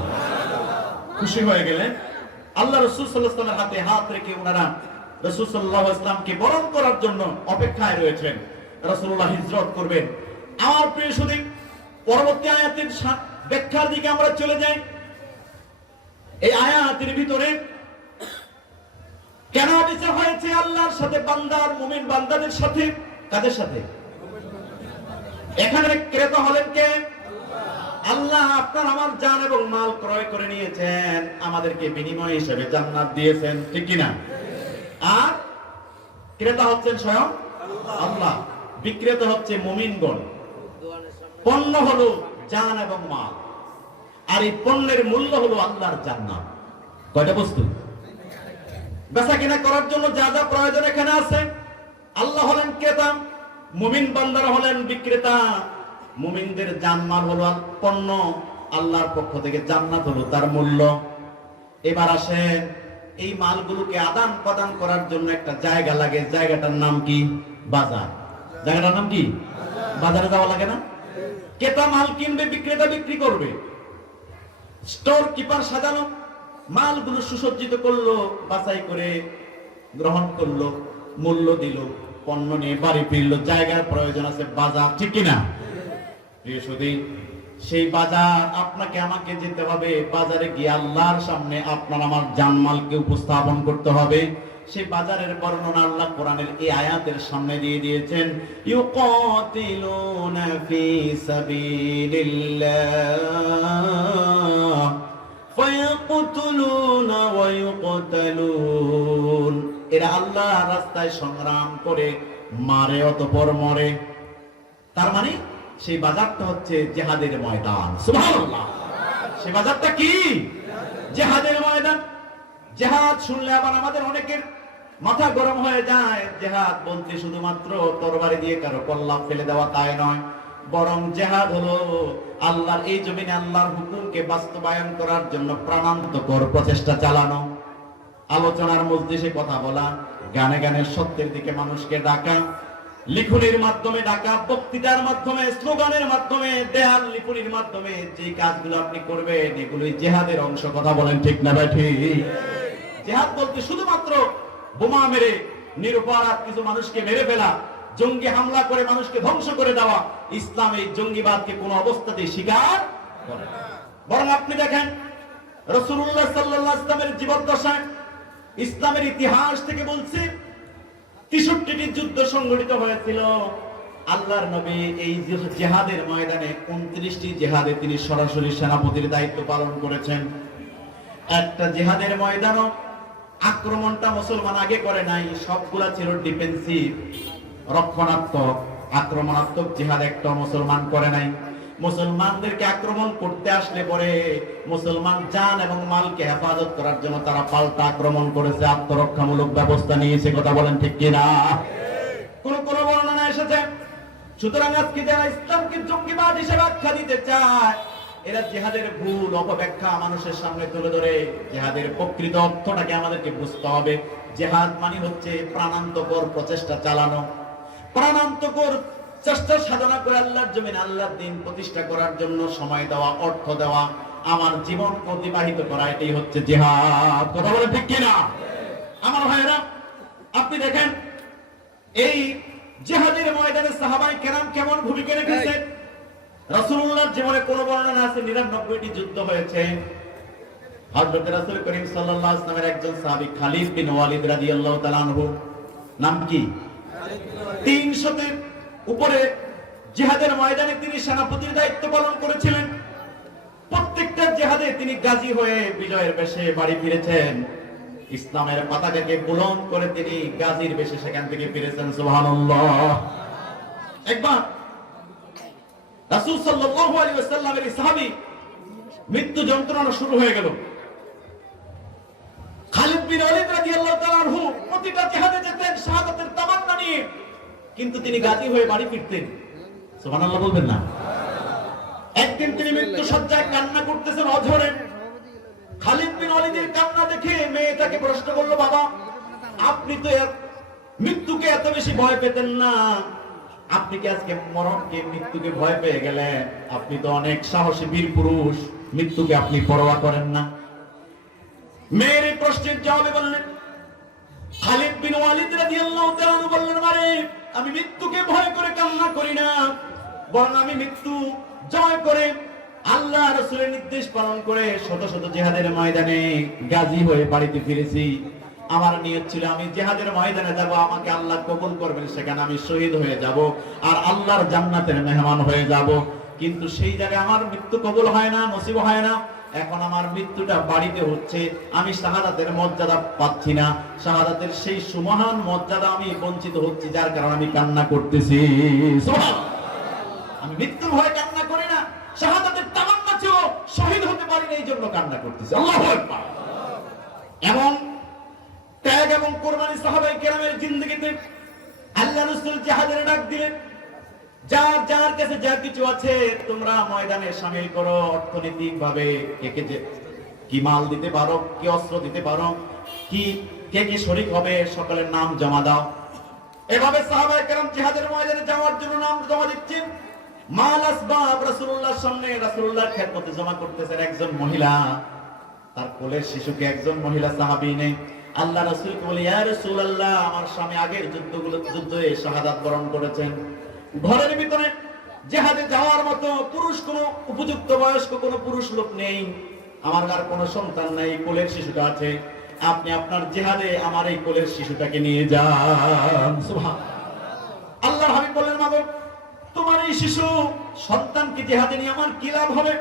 খুশি হয়ে গেলেন। আল্লাহ রাসূল সাল্লাল্লাহু আলাইহি ওয়াসাল্লামের হাতে হাত রেখে ওনারা রাসূল সাল্লাল্লাহু আলাইহি ওয়াসাল্লামকে বরণ করার জন্য অপেক্ষায় রয়েছেন। রাসূলুল্লাহ হিজরত করবেন। আমার প্রিয় সুধী, পরবর্তী আয়াতের ব্যাখ্যার দিকে আমরা চলে যাই। এই আয়াতের ভিতরে কেন বিচার হয়েছে আল্লাহর সাথে বান্দার, মুমিন বান্দাদের সাথে? কাদের সাথে? এখানে ক্রেতা হলেন কে? আল্লাহ। আপনার আমার জান এবং মাল ক্রয় করে নিয়েছেন, আমাদেরকে বিনিময় হিসেবে জান্নাত দিয়েছেন, ঠিক কি না? আর ক্রেতা হচ্ছেন স্বয়ং আল্লাহ, বিক্রেতা হচ্ছে মুমিনগণ। পণ্য হলো জান এবং মাল, আর এই পণ্যের মূল্য হলো আল্লাহর জান্নাত। কয়টা বস্তু? বেচা কিনা করার জন্য যা যা প্রয়োজন এখানে আছে। আল্লাহ হলেন ক্রেতা, মুমিন বান্দারা হলেন বিক্রেতা। মুমিনদের জানমাল হলো পণ্য, আল্লাহর পক্ষ থেকে জান্নাত হলো তার মূল্য। এবার আসেন, এই মালগুলোকে আদান প্রদান করার জন্য একটা জায়গা লাগে। জায়গাটার নাম কি? বাজার। জায়গাটার নাম কি? বাজারে যাওয়া লাগে না? ক্রেতা মাল কিনবে, বিক্রেতা বিক্রি করবে। স্টোর কিপার সাজানো, মালগুলো সুসজ্জিত করলো, বাছাই করে গ্রহণ করলো, মূল্য দিল, পণ্য নিয়ে বাড়ি ফিরলো। জায়গার প্রয়োজন আছে, বাজার, ঠিক কিনা? প্রিয় সুধী, সেই বাজার আপনাকে আমাকে যেতে হবে। বাজারে গিয়ে আল্লাহর সামনে আপনার আমার জানমালকে উপস্থাপন করতে হবে। সেই বাজারের বর্ণনা আল্লাহ কোরআনের এই আয়াতের সামনে দিয়ে দিয়েছেন। ইউকাতিলুনা ফি সাবিলিল্লাহ ফায়াকতুলুনা ওয়া ইউকতালুন। এরা আল্লাহর রাস্তায় সংগ্রাম করে মারে, অতঃপর মরে। তার মানে সেই বাজারটা হচ্ছে জিহাদের ময়দান। সুবহানাল্লাহ। সেই বাজারটা কি? জিহাদের ময়দান। জিহাদ শুনলে আবার আমাদের অনেকের মাথা গরম হয়ে যায়। জিহাদ বলতে শুধুমাত্র তরবারি দিয়ে কারো কল্লা ফেলে দেওয়া তাই নয়, বরং জিহাদ হলো আল্লাহর এই জমিনে আল্লাহর হুকুমকে বাস্তবায়ন করার জন্য প্রাণান্তকর প্রচেষ্টা চালানো, আলোচনার মজলিসে কথা বলা, গানে গানে সত্যের দিকে মানুষকে ডাকা, লিখনের মাধ্যমে ডাকা, বক্তৃতার মাধ্যমে, স্লোগানের মাধ্যমে, দেয়াল লিখনের মাধ্যমে যে কাজগুলো আপনি করবেন এগুলোই জিহাদের অংশ। কথা বলেন ঠিক না ভাই? ঠিক। জিহাদ বলতে শুধুমাত্র বোমা মেরে নিরপরাধ কিছু মানুষকে মেরে ফেলা, জঙ্গি হামলা করে মানুষকে ধ্বংস করে দেওয়া, ইসলাম এই জঙ্গিবাদকে কোনো অবস্থাতেই স্বীকার করে না। বরং আপনি দেখেন রাসূলুল্লাহ সাল্লাল্লাহু আলাইহি ওয়াসাল্লামের জীবদ্দশায় ইসলামের ইতিহাস থেকে বলছি ৬৩টি যুদ্ধ সংঘটিত হয়েছিল। আল্লাহর নবী এই জিহাদের ময়দানে ২৯টি জিহাদে তিনি সরাসরি সেনাপতির দায়িত্ব পালন করেছেন। একটা জিহাদের ময়দানও আক্রমণটা মুসলমান আগে করে নাই, সবগুলা ছিল ডিফেন্সিভ, রক্ষণাত্মক। আক্রমণাত্মক জিহাদ একটা মুসলমান করে নাই। মুসলমানদেরকে আক্রমণ করতে আসলে পরে মুসলমান জান এবং মালকে হেফাজত করার জন্য তারা পাল্টা আক্রমণ করেছে, আত্মরক্ষামূলক ব্যবস্থা নিয়েছে। কথা বলেন ঠিক কিনা? কোন কোন বর্ণনা এসেছে। সুতরাং আজকে যারা ইসলামকে জঙ্গিবাদ হিসেবে আখ্যা দিতে চায়, এরা জিহাদের ভুল অপব্যাখ্যা মানুষের সামনে তুলে ধরে। জিহাদের প্রকৃত অর্থটাকে আমাদেরকে বুঝতে হবে। জিহাদ মানে হচ্ছে প্রাণান্তকর প্রচেষ্টা চালানো, প্রাণান্তকর চেষ্টা সাধনা করে আল্লাহর জমিনে আল্লাহর দ্বীন প্রতিষ্ঠা করার জন্য সময় দেওয়া, অর্থ দেওয়া, আমার জীবন অতিবাহিত করা, এটাই হচ্ছে জিহাদ। কথা বলে ঠিক কিনা? আমার ভাইয়েরা, আপনি দেখেন এই জিহাদের ময়দানে সাহাবায়ে কেরাম কেমন ভূমিকা রেখেছে। রাসূলুল্লাহর জীবনে কোন বর্ণনা আছে ৯৯টি যুদ্ধ হয়েছে। হযরত রাসূল করিম সাল্লাল্লাহু আলাইহি ওয়াসাল্লামের একজন সাহাবী খালিদ বিন ওয়ালিদ রাদিয়াল্লাহু তাআলা আনহু, নাম কি? ৩০০-এর উপরে জিহাদের ময়দানে তিনি সেনাপতির দায়িত্ব পালন করেছিলেন। প্রত্যেকটা জিহাদে তিনি গাজী হয়ে বিজয়ের বেশে বাড়ি ফিরেছেন। ইসলামের পতাকাকে বুলন্দ করে তিনি গাজীর বেশে সেখান থেকে ফিরেছেন। সুবহানাল্লাহ। একবার রাসূল সাল্লাল্লাহু আলাইহি ওয়াসাল্লামের সাহাবী মৃত্যু যন্ত্রণা শুরু হয়ে গেল। খালিদ বিন ওয়ালিদ প্রতিটা জিহাদে যেতেন শাহাদাতের তামান্না নিয়ে, কিন্তু তিনি গাজী হয়ে বাড়ি ফিরতেন। সুবহানাল্লাহ বলবেন না? একদিন তিনি মৃত্যু শয্যায় কান্না করতেছেন অঝরে। খালিদ বিন ওয়ালিদের কান্না দেখে মেয়ে তাকে প্রশ্ন করলো, বাবা আপনি তো মৃত্যুকে এত বেশি ভয় পেতেন না, আপনি কি আজকে মরণকে মৃত্যুকে ভয় পেয়ে গেলেন? আপনি তো অনেক সাহসী বীর পুরুষ, মৃত্যুকে আপনি পরোয়া করেন না। মেয়ের এই প্রশ্নের জবাবে বললেন, খালিদ বিন ওয়ালিদ রাদিয়াল্লাহু তাআলা আনহু বললেন, আরে আমি মৃত্যুকে ভয় করে কান্না করি না, বরং আমি মৃত্যু জয় করে আল্লাহ রাসূলের নির্দেশ পালন করে শত শত জিহাদের ময়দানে গাজী হয়ে বাড়িতে ফিরেছি। আমার নিয়ত ছিল আমি জিহাদের ময়দানে যাব, আমাকে আল্লাহ কবুল করবেন, সেখানে আমি শহীদ হয়ে যাব আর আল্লাহর জান্নাতের মেহমান হয়ে যাব। কিন্তু সেই জায়গায় আমার মৃত্যু কবুল হয় না, নসিব হয় না। এখন আমার মৃত্যুটা বাড়িতে হচ্ছে, আমি শাহাদাতের মর্যাদা পাচ্ছি না, শাহাদাতের সেই সুমহান মর্যাদা আমি বঞ্চিত হচ্ছি, যার কারণে আমি কান্না করতেছি। সুবহানাল্লাহ। আমি মৃত্যুর ভয়ে কান্না করি না, শাহাদাতের তামান্না ছিল, শহীদ হতে পারি না, এই জন্য কান্না করতেছি। আল্লাহু আকবার। এবং ত্যাগ এবং কুরবানি সাহাবায়ে কেরামের জিন্দেগিতে আল্লাহ রাসূল জিহাদের ডাক দিলেন, যার যার কাছে যা কিছু আছে তোমরা ময়দানে শামিল করো। অর্থনৈতিক ভাবে কে কে কি মাল দিতে পারো, কি অস্ত্র দিতে পারো, কি কে কে শরীক হবে, সকলের নাম জমা দাও। এভাবে সাহাবায়ে কেরাম জিহাদের ময়দানে যাওয়ার জন্য নাম জমা দিচ্ছেন। মাল আসবাব রাসূলুল্লাহর সামনে রাসূলুল্লাহর খেদমতে জমা করতেছেন। একজন মহিলা, তার কোলের শিশুকে একজন মহিলা সাহাবী নেই। আল্লাহ রাসূলকে বলে, ইয়া রাসূলুল্লাহ, আমার স্বামী আগের যুদ্ধে শাহাদাত বরণ করেছেন। ঘরের ভিতরে জিহাদে যাওয়ার মতো পুরুষ কোনো উপযুক্ত বয়স্ক কোনো পুরুষ লোক নেই, আমার আর কোনো সন্তান নাই, কোলের শিশুটা আছে, আপনি আপনার জিহাদে আমার এই কোলের শিশুটাকে নিয়ে যান। সুবহানাল্লাহ। আল্লাহর হাবিব বললেন, মাগো তোমার এই শিশু সন্তানকে জিহাদে নিয়ে আমার কি লাভ হবে?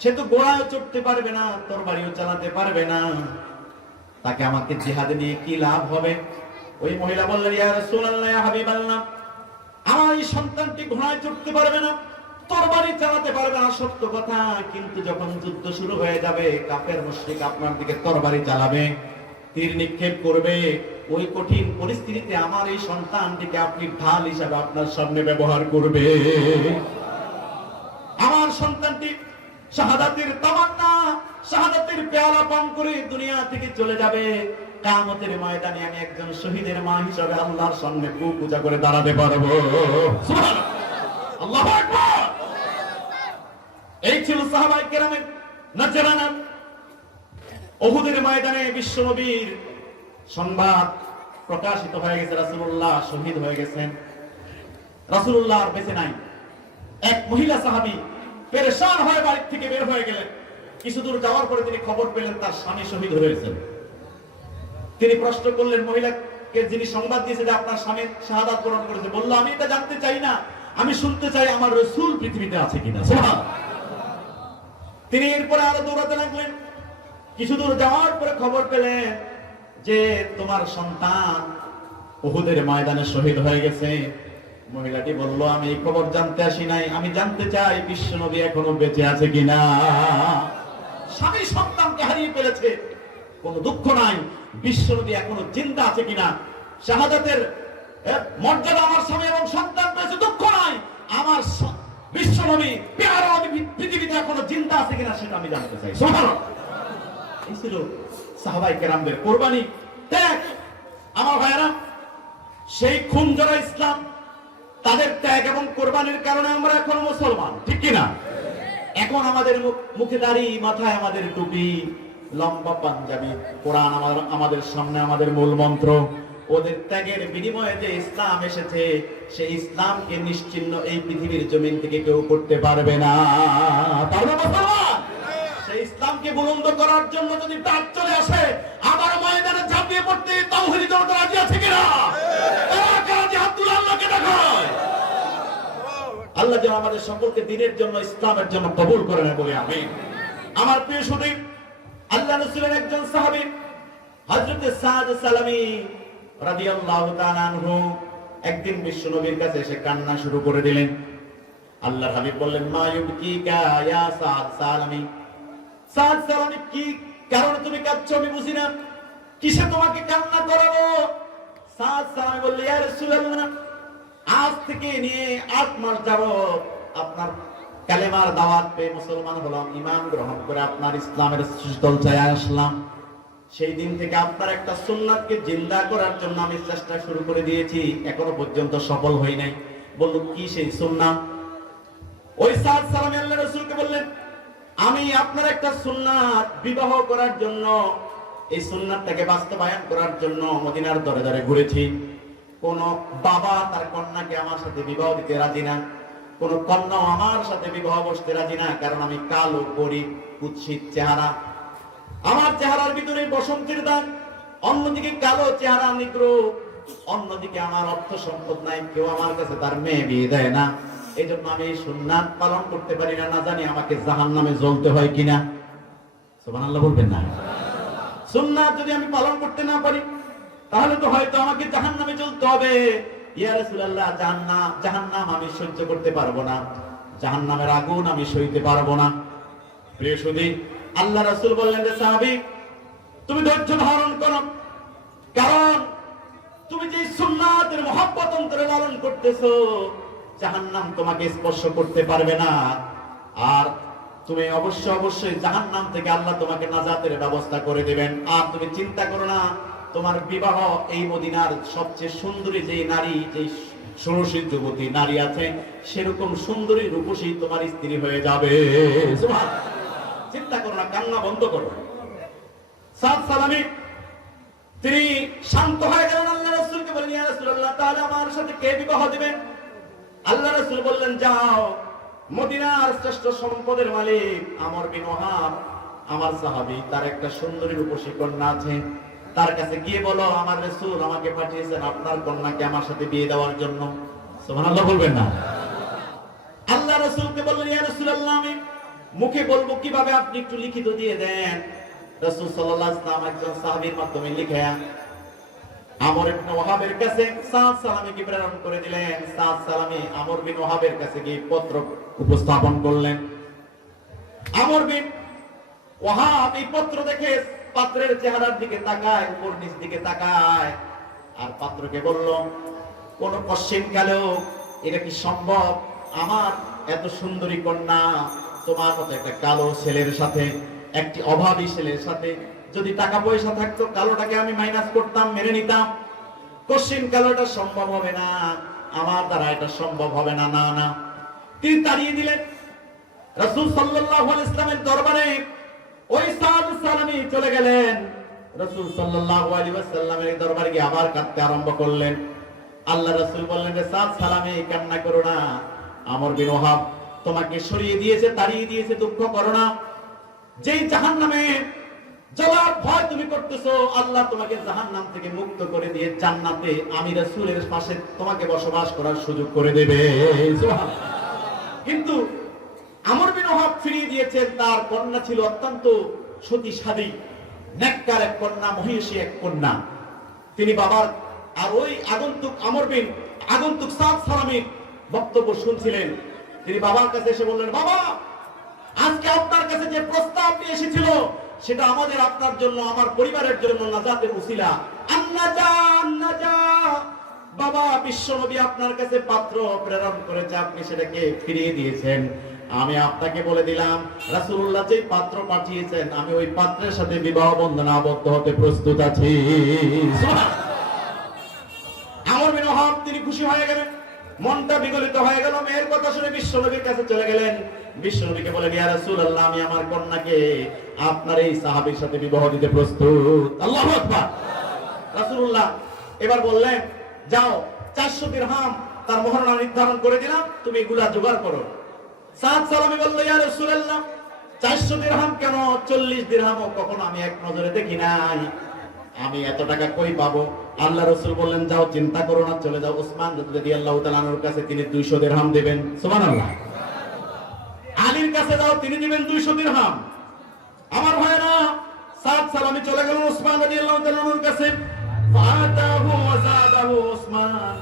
সে তো ঘোড়ায় চড়তে পারবে না, তরবারিও চালাতে পারবে না, তাকে আমাকে জিহাদে নিয়ে কি লাভ হবে? ওই মহিলা বললেন, ইয়া রাসূলুল্লাহ, ইয়া হাবিবাল্লাহ, আমার এই সন্তানটি ঘোড়ায় চড়তে পারবে না, তরবারি চালাতে পারবে না, সত্য কথা, কিন্তু যখন যুদ্ধ শুরু হয়ে যাবে কাফের মুশরিক আপনার দিকে তরবারি চালাবে, তীর নিক্ষেপ করবে, ওই কঠিন পরিস্থিতিতে আমার এই সন্তানটিকে আপনি ঢাল হিসাবে আপনার সামনে ব্যবহার করবে। আমার সন্তানটি শাহাদাতের তামান্না, শাহাদাতের পেয়ালা পান করে দুনিয়া থেকে চলে যাবে, কিয়ামতের ময়দানে আমি একজন শহীদের মা হিসেবে আল্লাহর সামনে বুক উঁচা করে দাঁড়াতে পারবো। সুবহানাল্লাহ, আল্লাহু আকবার। এই ছিল সাহাবায়ে কেরামের নজরানা। উহুদের ময়দানে বিশ্বনবীর সংবাদ প্রকাশিত হয়ে গেছে, রাসূলুল্লাহ শহীদ হয়ে গেছেন, রাসূলুল্লাহ আর বেঁচে নাই। এক মহিলা সাহাবী পেরেশান হয়ে বাড়ি থেকে বের হয়ে গেলেন। কিছু দূর যাওয়ার পরে তিনি খবর পেলেন তার স্বামী শহীদ হয়েছেন। তিনি প্রশ্ন করলেন মহিলাকে, যিনি সংবাদ দিয়েছে যে আপনার স্বামী শাহাদাত বরণ করেছে, বলল, আমি এটা জানতে চাই না, আমি শুনতে চাই আমার রাসূল পৃথিবীতে আছে কিনা। সুবহানাল্লাহ। তিনি এরপরে আরো দৌড়াতে লাগলেন। কিছু দূর যাওয়ার পরে খবর পেলেন যে তোমার সন্তান উহুদের ময়দানে শহীদ হয়ে গেছে। মহিলাটি বলল, আমি এই খবর জানতে আসি নাই, আমি জানতে চাই বিশ্বনবী এখনো বেঁচে আছে কিনা। স্বামী সন্তানকে হারিয়ে ফেলেছে, কোনো দুঃখ নাই, বিশ্বনবী এখনো জিন্দা আছে কিনা। শাহাদাতের মর্যাদা আমার স্বামী এবং সন্তান পেয়েছে, দুঃখ নাই, আমার বিশ্বনবী পেয়ারা পৃথিবীতে এখনো জিন্দা আছে কিনা সেটা আমি জানতে চাই। সুবহানাল্লাহ। এই ছিল সাহাবায়ে কেরামদের কুরবানি, ত্যাগ। আমার ভাইয়েরা, সেই খুন যারা ইসলাম, তাদের ত্যাগ এবং কোরবানির কারণে আমরা এখন মুসলমান, ঠিক কিনা? এখন আমাদের মুখে দাড়ি, মাথায় আমাদের টুপি, লম্বা পাঞ্জাবি, কোরআন আমাদের সামনে আমাদের মূল মন্ত্র। ওদের ত্যাগের বিনিময়ে যে ইসলাম এসেছে, সেই ইসলামকে নিশ্চিহ্ন এই পৃথিবীর জমিন থেকে কেউ করতে পারবে না। পারবে মুসলমান? সেই ইসলামকে বুলন্দ করার জন্য যদি ডাক চলে আসে, আবার ময়দানে ঝাঁপিয়ে পড়তে তাওহীদি জনতা রাজি আছে কিনা? আল্লাহকে দেখায়। আল্লাহ যেন আমাদের সকলকে দ্বীনের জন্য, ইসলামের জন্য কবুল করে নেয় বলে আমিন। আমার প্রিয় সুধী, আল্লাহ রাসূলের একজন সাহাবী হযরত সাদ সালামী রাদিয়াল্লাহু তাআলা আনহু একদিন বিশ্বনবীর কাছে এসে কান্না শুরু করে দিলেন। আল্লাহর হাবিব বললেন, মা ইউবকিকা ইয়া সাদ সালামী, সাদ সালামী কি কারণে তুমি কাঁদছো আমি বুঝি না, কিসে তোমাকে কান্না করাবো? সাদ সালামী বলল, ইয়া রাসূলুল্লাহ, আজ থেকে নিয়ে 8 মাস যাবত আপনার কালেমার দাওয়াত পেয়ে মুসলমান হলাম, ঈমান গ্রহণ করে আপনার ইসলামের দলছায় আসলাম। সেই দিন থেকে আপনার একটা সুন্নাতকে জিন্দা করার জন্য আমি চেষ্টা শুরু করে দিয়েছি, এখনো পর্যন্ত সফল হই নাই। বলল, কি সেই সুন্নাত? ওই সাদ সালামী আল্লাহর রাসূলকে বললেন, আমি আপনার একটা সুন্নাত বিবাহ করার জন্য, এই সুন্নাতটাকে বাস্তবায়ন করার জন্য মদিনার দরে দরে ঘুরেছি। কোন বাবা তার কন্যাকে আমার সাথে বিবাহ দিতে রাজি না, কোন কন্যাও আমার সাথে বিবাহ বসতে রাজি না, কারণ আমি কালো, গরীব, কুৎসিত চেহারা, আমার চেহারার ভিতরে বসন্তের দাগ, অন্যদিকে কালো চেহারা নিগ্র, অন্যদিকে আমার অর্থ সম্পদ নাই, কেউ আমার কাছে তার মেয়ে বিয়ে দেয় না। এই জন্য আমি এই সুন্নাত পালন করতে পারি না, না জানি আমাকে জাহান্নামে জ্বলতে হয় কিনা। সুবহানাল্লাহ বলবেন না? সুন্নাত যদি আমি পালন করতে না পারি, তাহলে তো হয়তো আমাকে জাহান্নামে জ্বলতে হবে। ইয়া রাসূলুল্লাহ, জাহান্নাম আমি সহ্য করতে পারবো না, জাহান্নামের আগুন আমি সইতে পারবো না। প্রিয় সুধী, আল্লাহ রাসূল বললেন যে সাহাবী, তুমি ধৈর্য ধারণ করো, কারণ তুমি যে সুন্নাতের মহব্বত অন্তরে লালন করতেছো, জাহান্নাম তোমাকে স্পর্শ করতে পারবে না। আর তুমি অবশ্যই জাহান্নাম থেকে আল্লাহ তোমাকে নাজাতের ব্যবস্থা করে দিবেন। আর তুমি চিন্তা করো না, তোমার বিবাহ এই মদিনার সবচেয়ে সুন্দরী যে নারী, যে ষোড়শী যুবতী নারী আছে, সেরকম সুন্দরী রূপসী তোমার স্ত্রী হয়ে যাবে। সুবহানাল্লাহ। চিন্তা করো না, কান্না বন্ধ করো। সাদ সালামী তিনি শান্ত হয়ে গেলেন, আল্লাহ রাসূলকে বললেন, ইয়া রাসূলুল্লাহ, তাহলে আমার সাথে কে বিবাহ দিবেন? আল্লাহ রাসূল বললেন, যাও, মদিনার শ্রেষ্ঠ সম্পদের মালিক আমর বিন ওয়াহাব, আমার সাহাবী, তার একটা সুন্দরী রূপসী কন্যা আছে, তার কাছে গিয়ে বলো, আমার রাসূল আমাকে পাঠিয়েছেন আপনার কন্যাকে আমার সাথে বিয়ে দেওয়ার জন্য। সুবহানাল্লাহ বলবেন না? আল্লাহ রাসূলকে বললেন, ইয়া রাসূলুল্লাহ, আমি মুখে বলবো কিভাবে, আপনি একটু লিখিত দিয়ে দেন। রাসূল সাল্লাল্লাহু আলাইহি ওয়াসাল্লাম একজন সাহাবীর মাধ্যমে লিখে আমর ইবনে ওয়াহাবের কাছে সাদ সালামীকে প্রেরণ করে দিলেন। সাদ সালামী আমর বিন ওয়াহাবের কাছে গিয়ে পত্র উপস্থাপন করলেন। আমর বিন ওয়াহাব এই পত্র দেখে পাত্রের চেহারার দিকে তাকায়, উপর নিচ দিকে তাকায়, আর পাত্রকে বলল, কোন পশ্চিম কালেও এটা কি সম্ভব, আমার এত সুন্দরী কন্যা তোমার মতো একটা কালো ছেলের সাথে, একটি অভাবী ছেলের সাথে, যদি টাকা পয়সা থাকতো কালোটাকে আমি মাইনাস করতাম, মেনে নিতাম, পশ্চিম কালোটা সম্ভব হবে না, আমার দ্বারা এটা সম্ভব হবে না। না না, তিনি তাড়িয়ে দিলেন। রাসূল সাল্লাল্লাহু আলাইহি ওয়াসাল্লামের দরবারে ওই সাদ সালামী চলে গেলেন। রাসূল সাল্লাল্লাহু আলাইহি ওয়াসাল্লামের দরবারে গিয়ে আবার কাঁদতে আরম্ভ করলেন। আল্লাহ রাসূল বললেন যে, সাদ সালামী, কান্না করো না, আমর বিন ওয়াহাব তোমাকে সরিয়ে দিয়েছে, তাড়িয়ে দিয়েছে, দুঃখ করো না। যেই জাহান্নামে যাওয়ার ভয় তুমি করতেছো, আল্লাহ তোমাকে জাহান্নাম থেকে মুক্ত করে দিয়ে জান্নাতে আমি রাসূলের পাশে তোমাকে বসবাস করার সুযোগ করে দেবে। সুবহানাল্লাহ। কিন্তু আমর বিন ওয়াহাব ফিরিয়ে দিয়েছেন, তার কন্যা ছিল অত্যন্ত সতীসাধী, নেককার এক কন্যা, মহিষী এক কন্যা। তিনি বাবার আর ওই আগন্তুক সাদ সালামীর বক্তব্য শুনছিলেন। তিনি বাবার কাছে এসে বললেন, বাবা, আজকে আপনার কাছে যে প্রস্তাব নিয়ে এসেছিল সেটা আমাদের, আপনার জন্য, আমার পরিবারের জন্য নাজাতের উসিলা। বাবা, বিশ্বনবী আপনার কাছে পাত্র প্রেরণ করেছে, আপনি সেটাকে ফিরিয়ে দিয়েছেন। আমি আপনাকে বলে দিলাম, রাসূলুল্লাহ যে পাত্র পাঠিয়েছেন, আমি ওই পাত্রের সাথে বিবাহ বন্ধনে আবদ্ধ হতে প্রস্তুত আছি। আমর বিন ওয়াহাব তিনি খুশি হয়ে গেলেন, মনটা বিগলিত হয়ে গেল। মেয়ের কথা শুনে বিশ্বনবীর কাছে চলে গেলেন। বিশ্বনবীকে বলেন, ইয়া রাসূলুল্লাহ, আমি আমার কন্যাকে আপনার এই সাহাবীর সাথে বিবাহ দিতে প্রস্তুত। আল্লাহু আকবার। রাসূলুল্লাহ এবার বললেন, যাও, 400 দিরহাম তার মহরনা নির্ধারণ করে দিলাম, তুমি এগুলা জোগাড় করো। সাদ সালামী বলল, ইয়া রাসূলুল্লাহ, 400 দিরহাম কেন, 40 দিরহামও কখনো আমি এক নজরে দেখি নাই, আমি এত টাকা কই পাবো? আল্লাহ রাসূল বললেন, যাও, চিন্তা করো না, চলে যাও ওসমান রাদিয়াল্লাহু তাআলা আনহুর কাছে, তিনি 200 দিরহাম দিবেন। সুবহানাল্লাহ। আলীর কাছে যাও, তিনি দিবেন 200 দিরহাম। আমার ভাইরা, সাদ সালামী চলে গেল ওসমান রাদিয়াল্লাহু তাআলা আনহুর কাছে। ফাতাহু ওয়া যাদাহু ওসমান।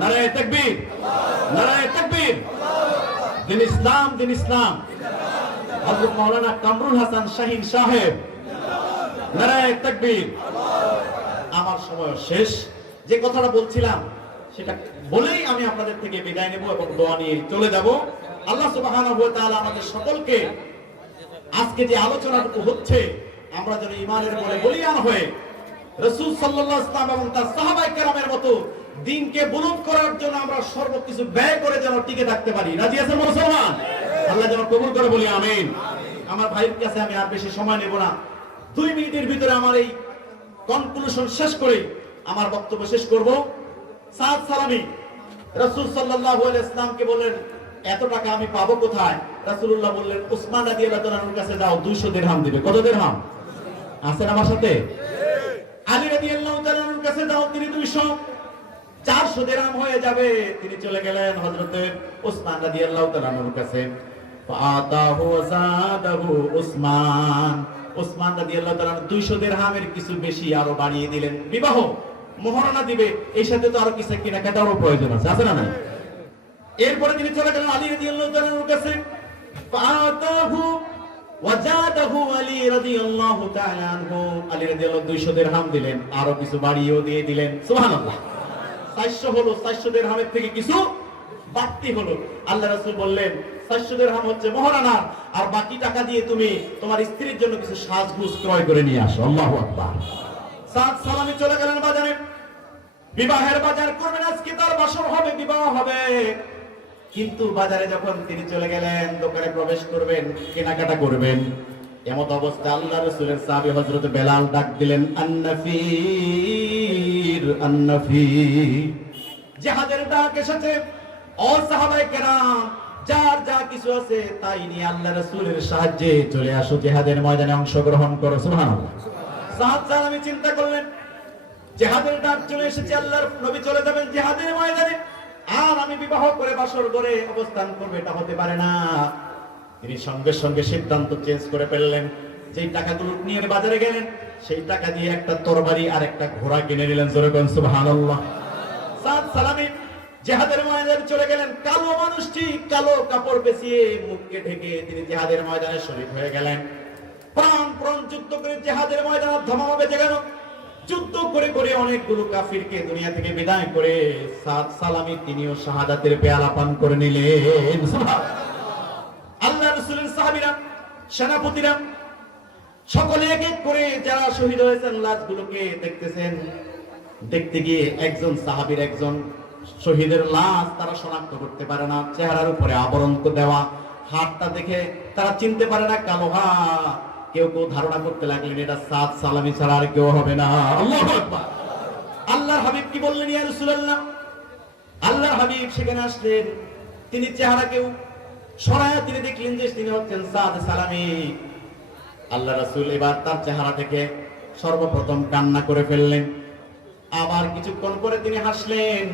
নারায়ে তাকবীর, নারায়ে তাকবীর। দিন ইসলাম, দিন ইসলাম। হযরত মাওলানা কামরুল হাসান শাহীন সাহেব, নারায়ে তাকবীর। আমার সময় শেষ। যে কথাটা বলছিলাম সেটা বলেই আমি আপনাদের থেকে বিদায় নেব এবং দোয়া নিয়ে চলে যাব। আল্লাহ সুবহানাহু ওয়া তাআলা আমাদের সকলকে আজকে যে আলোচনাটুকু হচ্ছে আমরা যেন ঈমানের বলে বলিয়ান হয়ে রাসূল সাল্লাল্লাহু আলাইহি ওয়াসাল্লাম এবং তার সাহাবায়ে কেরামের মতো দ্বীনকে বুলন্দ করার জন্য আমরা সর্বকিছু ব্যয় করে যেন টিকে থাকতে পারি। রাজি আছেন মুসলমান? আল্লাহ যেন কবুল করে বলি আমিন। আমার ভাইয়ের কাছে আমি আর বেশি সময় নেব না। 2 মিনিটের ভিতরে আমার এই কনক্লুশন শেষ করে আমার বক্তব্য শেষ করব। সাদ সালামি রাসূল সাল্লাল্লাহু আলাইহি ওয়াসাল্লামকে বললেন, এত টাকা আমি পাবো কোথায়? রাসূলুল্লাহ বললেন, উসমান রাদিয়াল্লাহু তাআলার কাছে যাও, 200 দিরহাম দিবে। কত দিরহাম? আছেন আমার সাথে? আলী রাদিয়াল্লাহু তাআলার কাছে যাও, তিনি 200, 400 দিরহাম হয়ে যাবে। তিনি চলে গেলেন হযরতে উসমান রাদিয়াল্লাহু তাআলার কাছে। ফাআতাহু যাদাহু উসমান। উসমান রাদিয়াল্লাহু তাআলা 200 দিরহামের কিছু বেশি আরো বাড়িয়ে দিলেন। বিবাহ মোহরানা দিবে, এই সাথে তো আরো কিছু কেনাকাটারও প্রয়োজন আছে, আছে না নাই? এরপরে তিনি চলে গেলেন আলী রাদিয়াল্লাহু তাআলার কাছে। ফাআতাহু ওয়াজাদাহু আলী রাদিয়াল্লাহু তাআলা আনহু। আলী রাদিয়াল্লাহু 200 দিরহাম দিলেন, আরো কিছু বাড়িয়েও দিয়ে দিলেন। সুবহানাল্লাহ। 400 হলো, 400 দিরহামের থেকে কিছু বাড়তি হলো। আল্লাহ রাসূল বললেন, 400 দিরহাম হচ্ছে মোহরানা, আর বাকি টাকা দিয়ে তুমি তোমার স্ত্রীর জন্য কিছু সাজগোজ ক্রয় করে নিয়ে আসো। আল্লাহু আকবার। সাদ সালামি চলে গেলেন বাজারে, বিবাহের বাজার করবেন। আজকে তার বাসর হবে, বিবাহ হবে। কিন্তু বাজারে যখন তিনি চলে গেলেন, দোকানে প্রবেশ করবেন, কেনাকাটা করবেন, এমত অবস্থা আল্লাহ রাসূলের সাহাবী হযরত বেলাল ডাক দিলেন, আন্নাফির আন্নাফির। জিহাদের ডাক এসেছে। ও সাহাবায়ে কেরাম, যার যা কিছু আছে তাই নিয়ে আল্লাহ রাসূলের সাহায্যে চলে আসো, জিহাদের ময়দানে অংশগ্রহণ করো। সুবহানাল্লাহ। সাদ সালামি চিন্তা করলেন, জিহাদের ডাক চলে এসেছে, আল্লাহর নবী চলে যাবেন জিহাদের ময়দানে, আর আমি বিবাহ করে বাসর করে অবস্থান করব, এটা হতে পারে না। তিনি সঙ্গে সঙ্গে সিদ্ধান্ত চেঞ্জ করে ফেললেন। যেই টাকাগুলো নিয়ে বাজারে গেলেন, সেই টাকা দিয়ে একটা তরবারি আর একটা ঘোড়া কিনে নিলেন। জোরে বলেন সুবহানাল্লাহ। সাদ সালামি জিহাদের ময়দানে চলে গেলেন। কালো মানুষটি কালো কাপড় পেঁচিয়ে মুখকে ঢেকে তিনি জিহাদের ময়দানে শরীক হয়ে গেলেন। প্রাণ যুদ্ধ করে জিহাদের ময়দানে ধামামা বেজে গেল। যুদ্ধ করে করে অনেকগুলো কাফিরকে দুনিয়া থেকে বিদায় করে সাদ সালামি তিনিও শাহাদাতের পেয়ালা পান করে নিলেন। আল্লাহ রাসূলের সাহাবীরা, সেনাপতিরা সকলে এক এক করে যারা শহীদ হয়েছেন লাশগুলোকে দেখতেছেন। দেখতে গিয়ে একজন সাহাবীর একজন শহীদের লাশ তারা শনাক্ত করতে পারে না। চেহারার উপরে আবরণ দেওয়া, হাতটা দেখে তারা চিনতে পারে না, কালো হাত। কেউ কেউ ধারণা করতে লাগলেন এটা সাদ সালামি ছাড়া আর কেউ হবে না। আল্লাহু আকবার। আল্লাহর হাবিব কি বললেন, ইয়া রাসূলুল্লাহ? আল্লাহর হাবিব সেখানে আসলেন। তিনি চেহারাকেও সরায়া তিনি দেখলেন যে তিনি হচ্ছেন সাদ সালামি। আল্লাহ রাসূল এবার তার চেহারাটাকে সর্বপ্রথম কান্না করে ফেললেন। আবার কিছুক্ষণ পরে তিনি হাসলেন।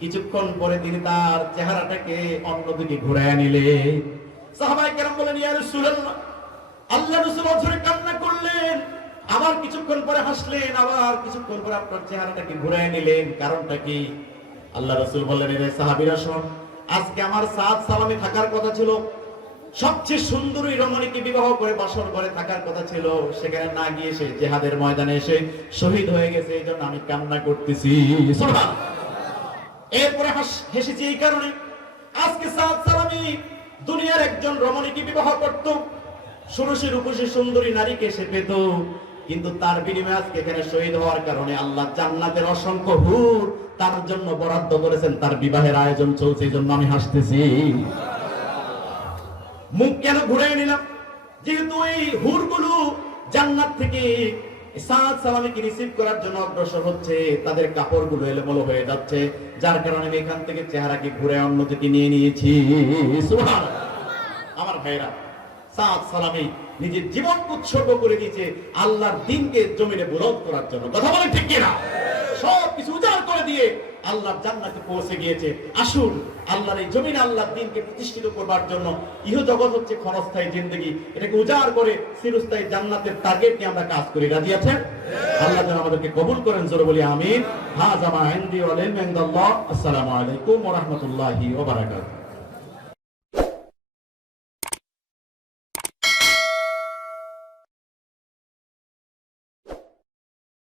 কিছুক্ষণ পরে তিনি তার চেহারাটাকে অন্যদিকে ঘুরায় নিলেন। সাহাবায়ে কেরাম বলেন, ইয়া রাসূলুল্লাহ, আল্লাহ রাসূল অঝরে কান্না করলেন, আবার কিছুক্ষণ পরে হাসলেন, আবার কিছুক্ষণ পরে আপনার চেহারাটাকে ঘুরায় নিলেন, কারণটা কি? আল্লাহ রাসূল বললেন, রে সাহাবীরা শোন, আজকে আমার সাদ সালামি থাকার কথা ছিল, সবচেয়ে সুন্দরী রমণীকে বিবাহ করে বাসর করে থাকার কথা ছিল, সেখানে না গিয়ে সে জিহাদের ময়দানে এসে শহীদ হয়ে গেছে, এই জন্য আমি কান্না করতেছি। সুবহানাল্লাহ। এরপরে হেসেছি এই কারণে, আজকে সাদ সালামি দুনিয়ার একজন রমণীকে বিবাহ করত, ষোড়শী রূপসী সুন্দরী নারীকে সে পেত, কিন্তু তার বিনিময়ে আজকে এখানে শহীদ হওয়ার কারণে আল্লাহ জান্নাতের অসংখ্য হুর তার জন্য বরাদ্দ করেছেন, তার বিবাহের আয়োজন চলছে, এই জন্য আমি হাসতেছি। মুখ কেন ঘুরাই নিলাম? যেহেতু এই হুরগুলো জান্নাত থেকে সাদ সালামিকে রিসিভ করার জন্য অগ্রসর হচ্ছে, তাদের কাপড়গুলো এলোমেলো হয়ে যাচ্ছে, যার কারণে আমি এখান থেকে চেহারাকে ঘুরে অন্যদিকে নিয়ে নিয়েছি। সুবহানাল্লাহ। আমার ভাইরা, সাদ সালামি নিজের জীবন উৎসর্গ করে দিয়েছে আল্লাহর দ্বীনকে জমিনে বুলন্দ করার জন্য। কথা বলেন ঠিক কিনা? সব কিছু উজাড় করে দিয়ে আল্লাহর জান্নাতে পৌঁছে গিয়েছে। আসুন আল্লাহর এই জমিনে আল্লাহর দ্বীনকে প্রতিষ্ঠিত করবার জন্য ইহ জগৎ হচ্ছে ক্ষণস্থায়ী জিন্দগি, এটাকে উজাড় করে চিরস্থায়ী জান্নাতের টার্গেট নিয়ে আমরা কাজ করি। রাজি আছেন? আল্লাহ যেন আমাদেরকে কবুল করেন, জোরে বলি আমিন। হাযা মা ইনদি ওয়া লিল ইনদাল্লাহ। আসসালামু আলাইকুম ওয়া রাহমাতুল্লাহি ওয়া বারাকাতুহু।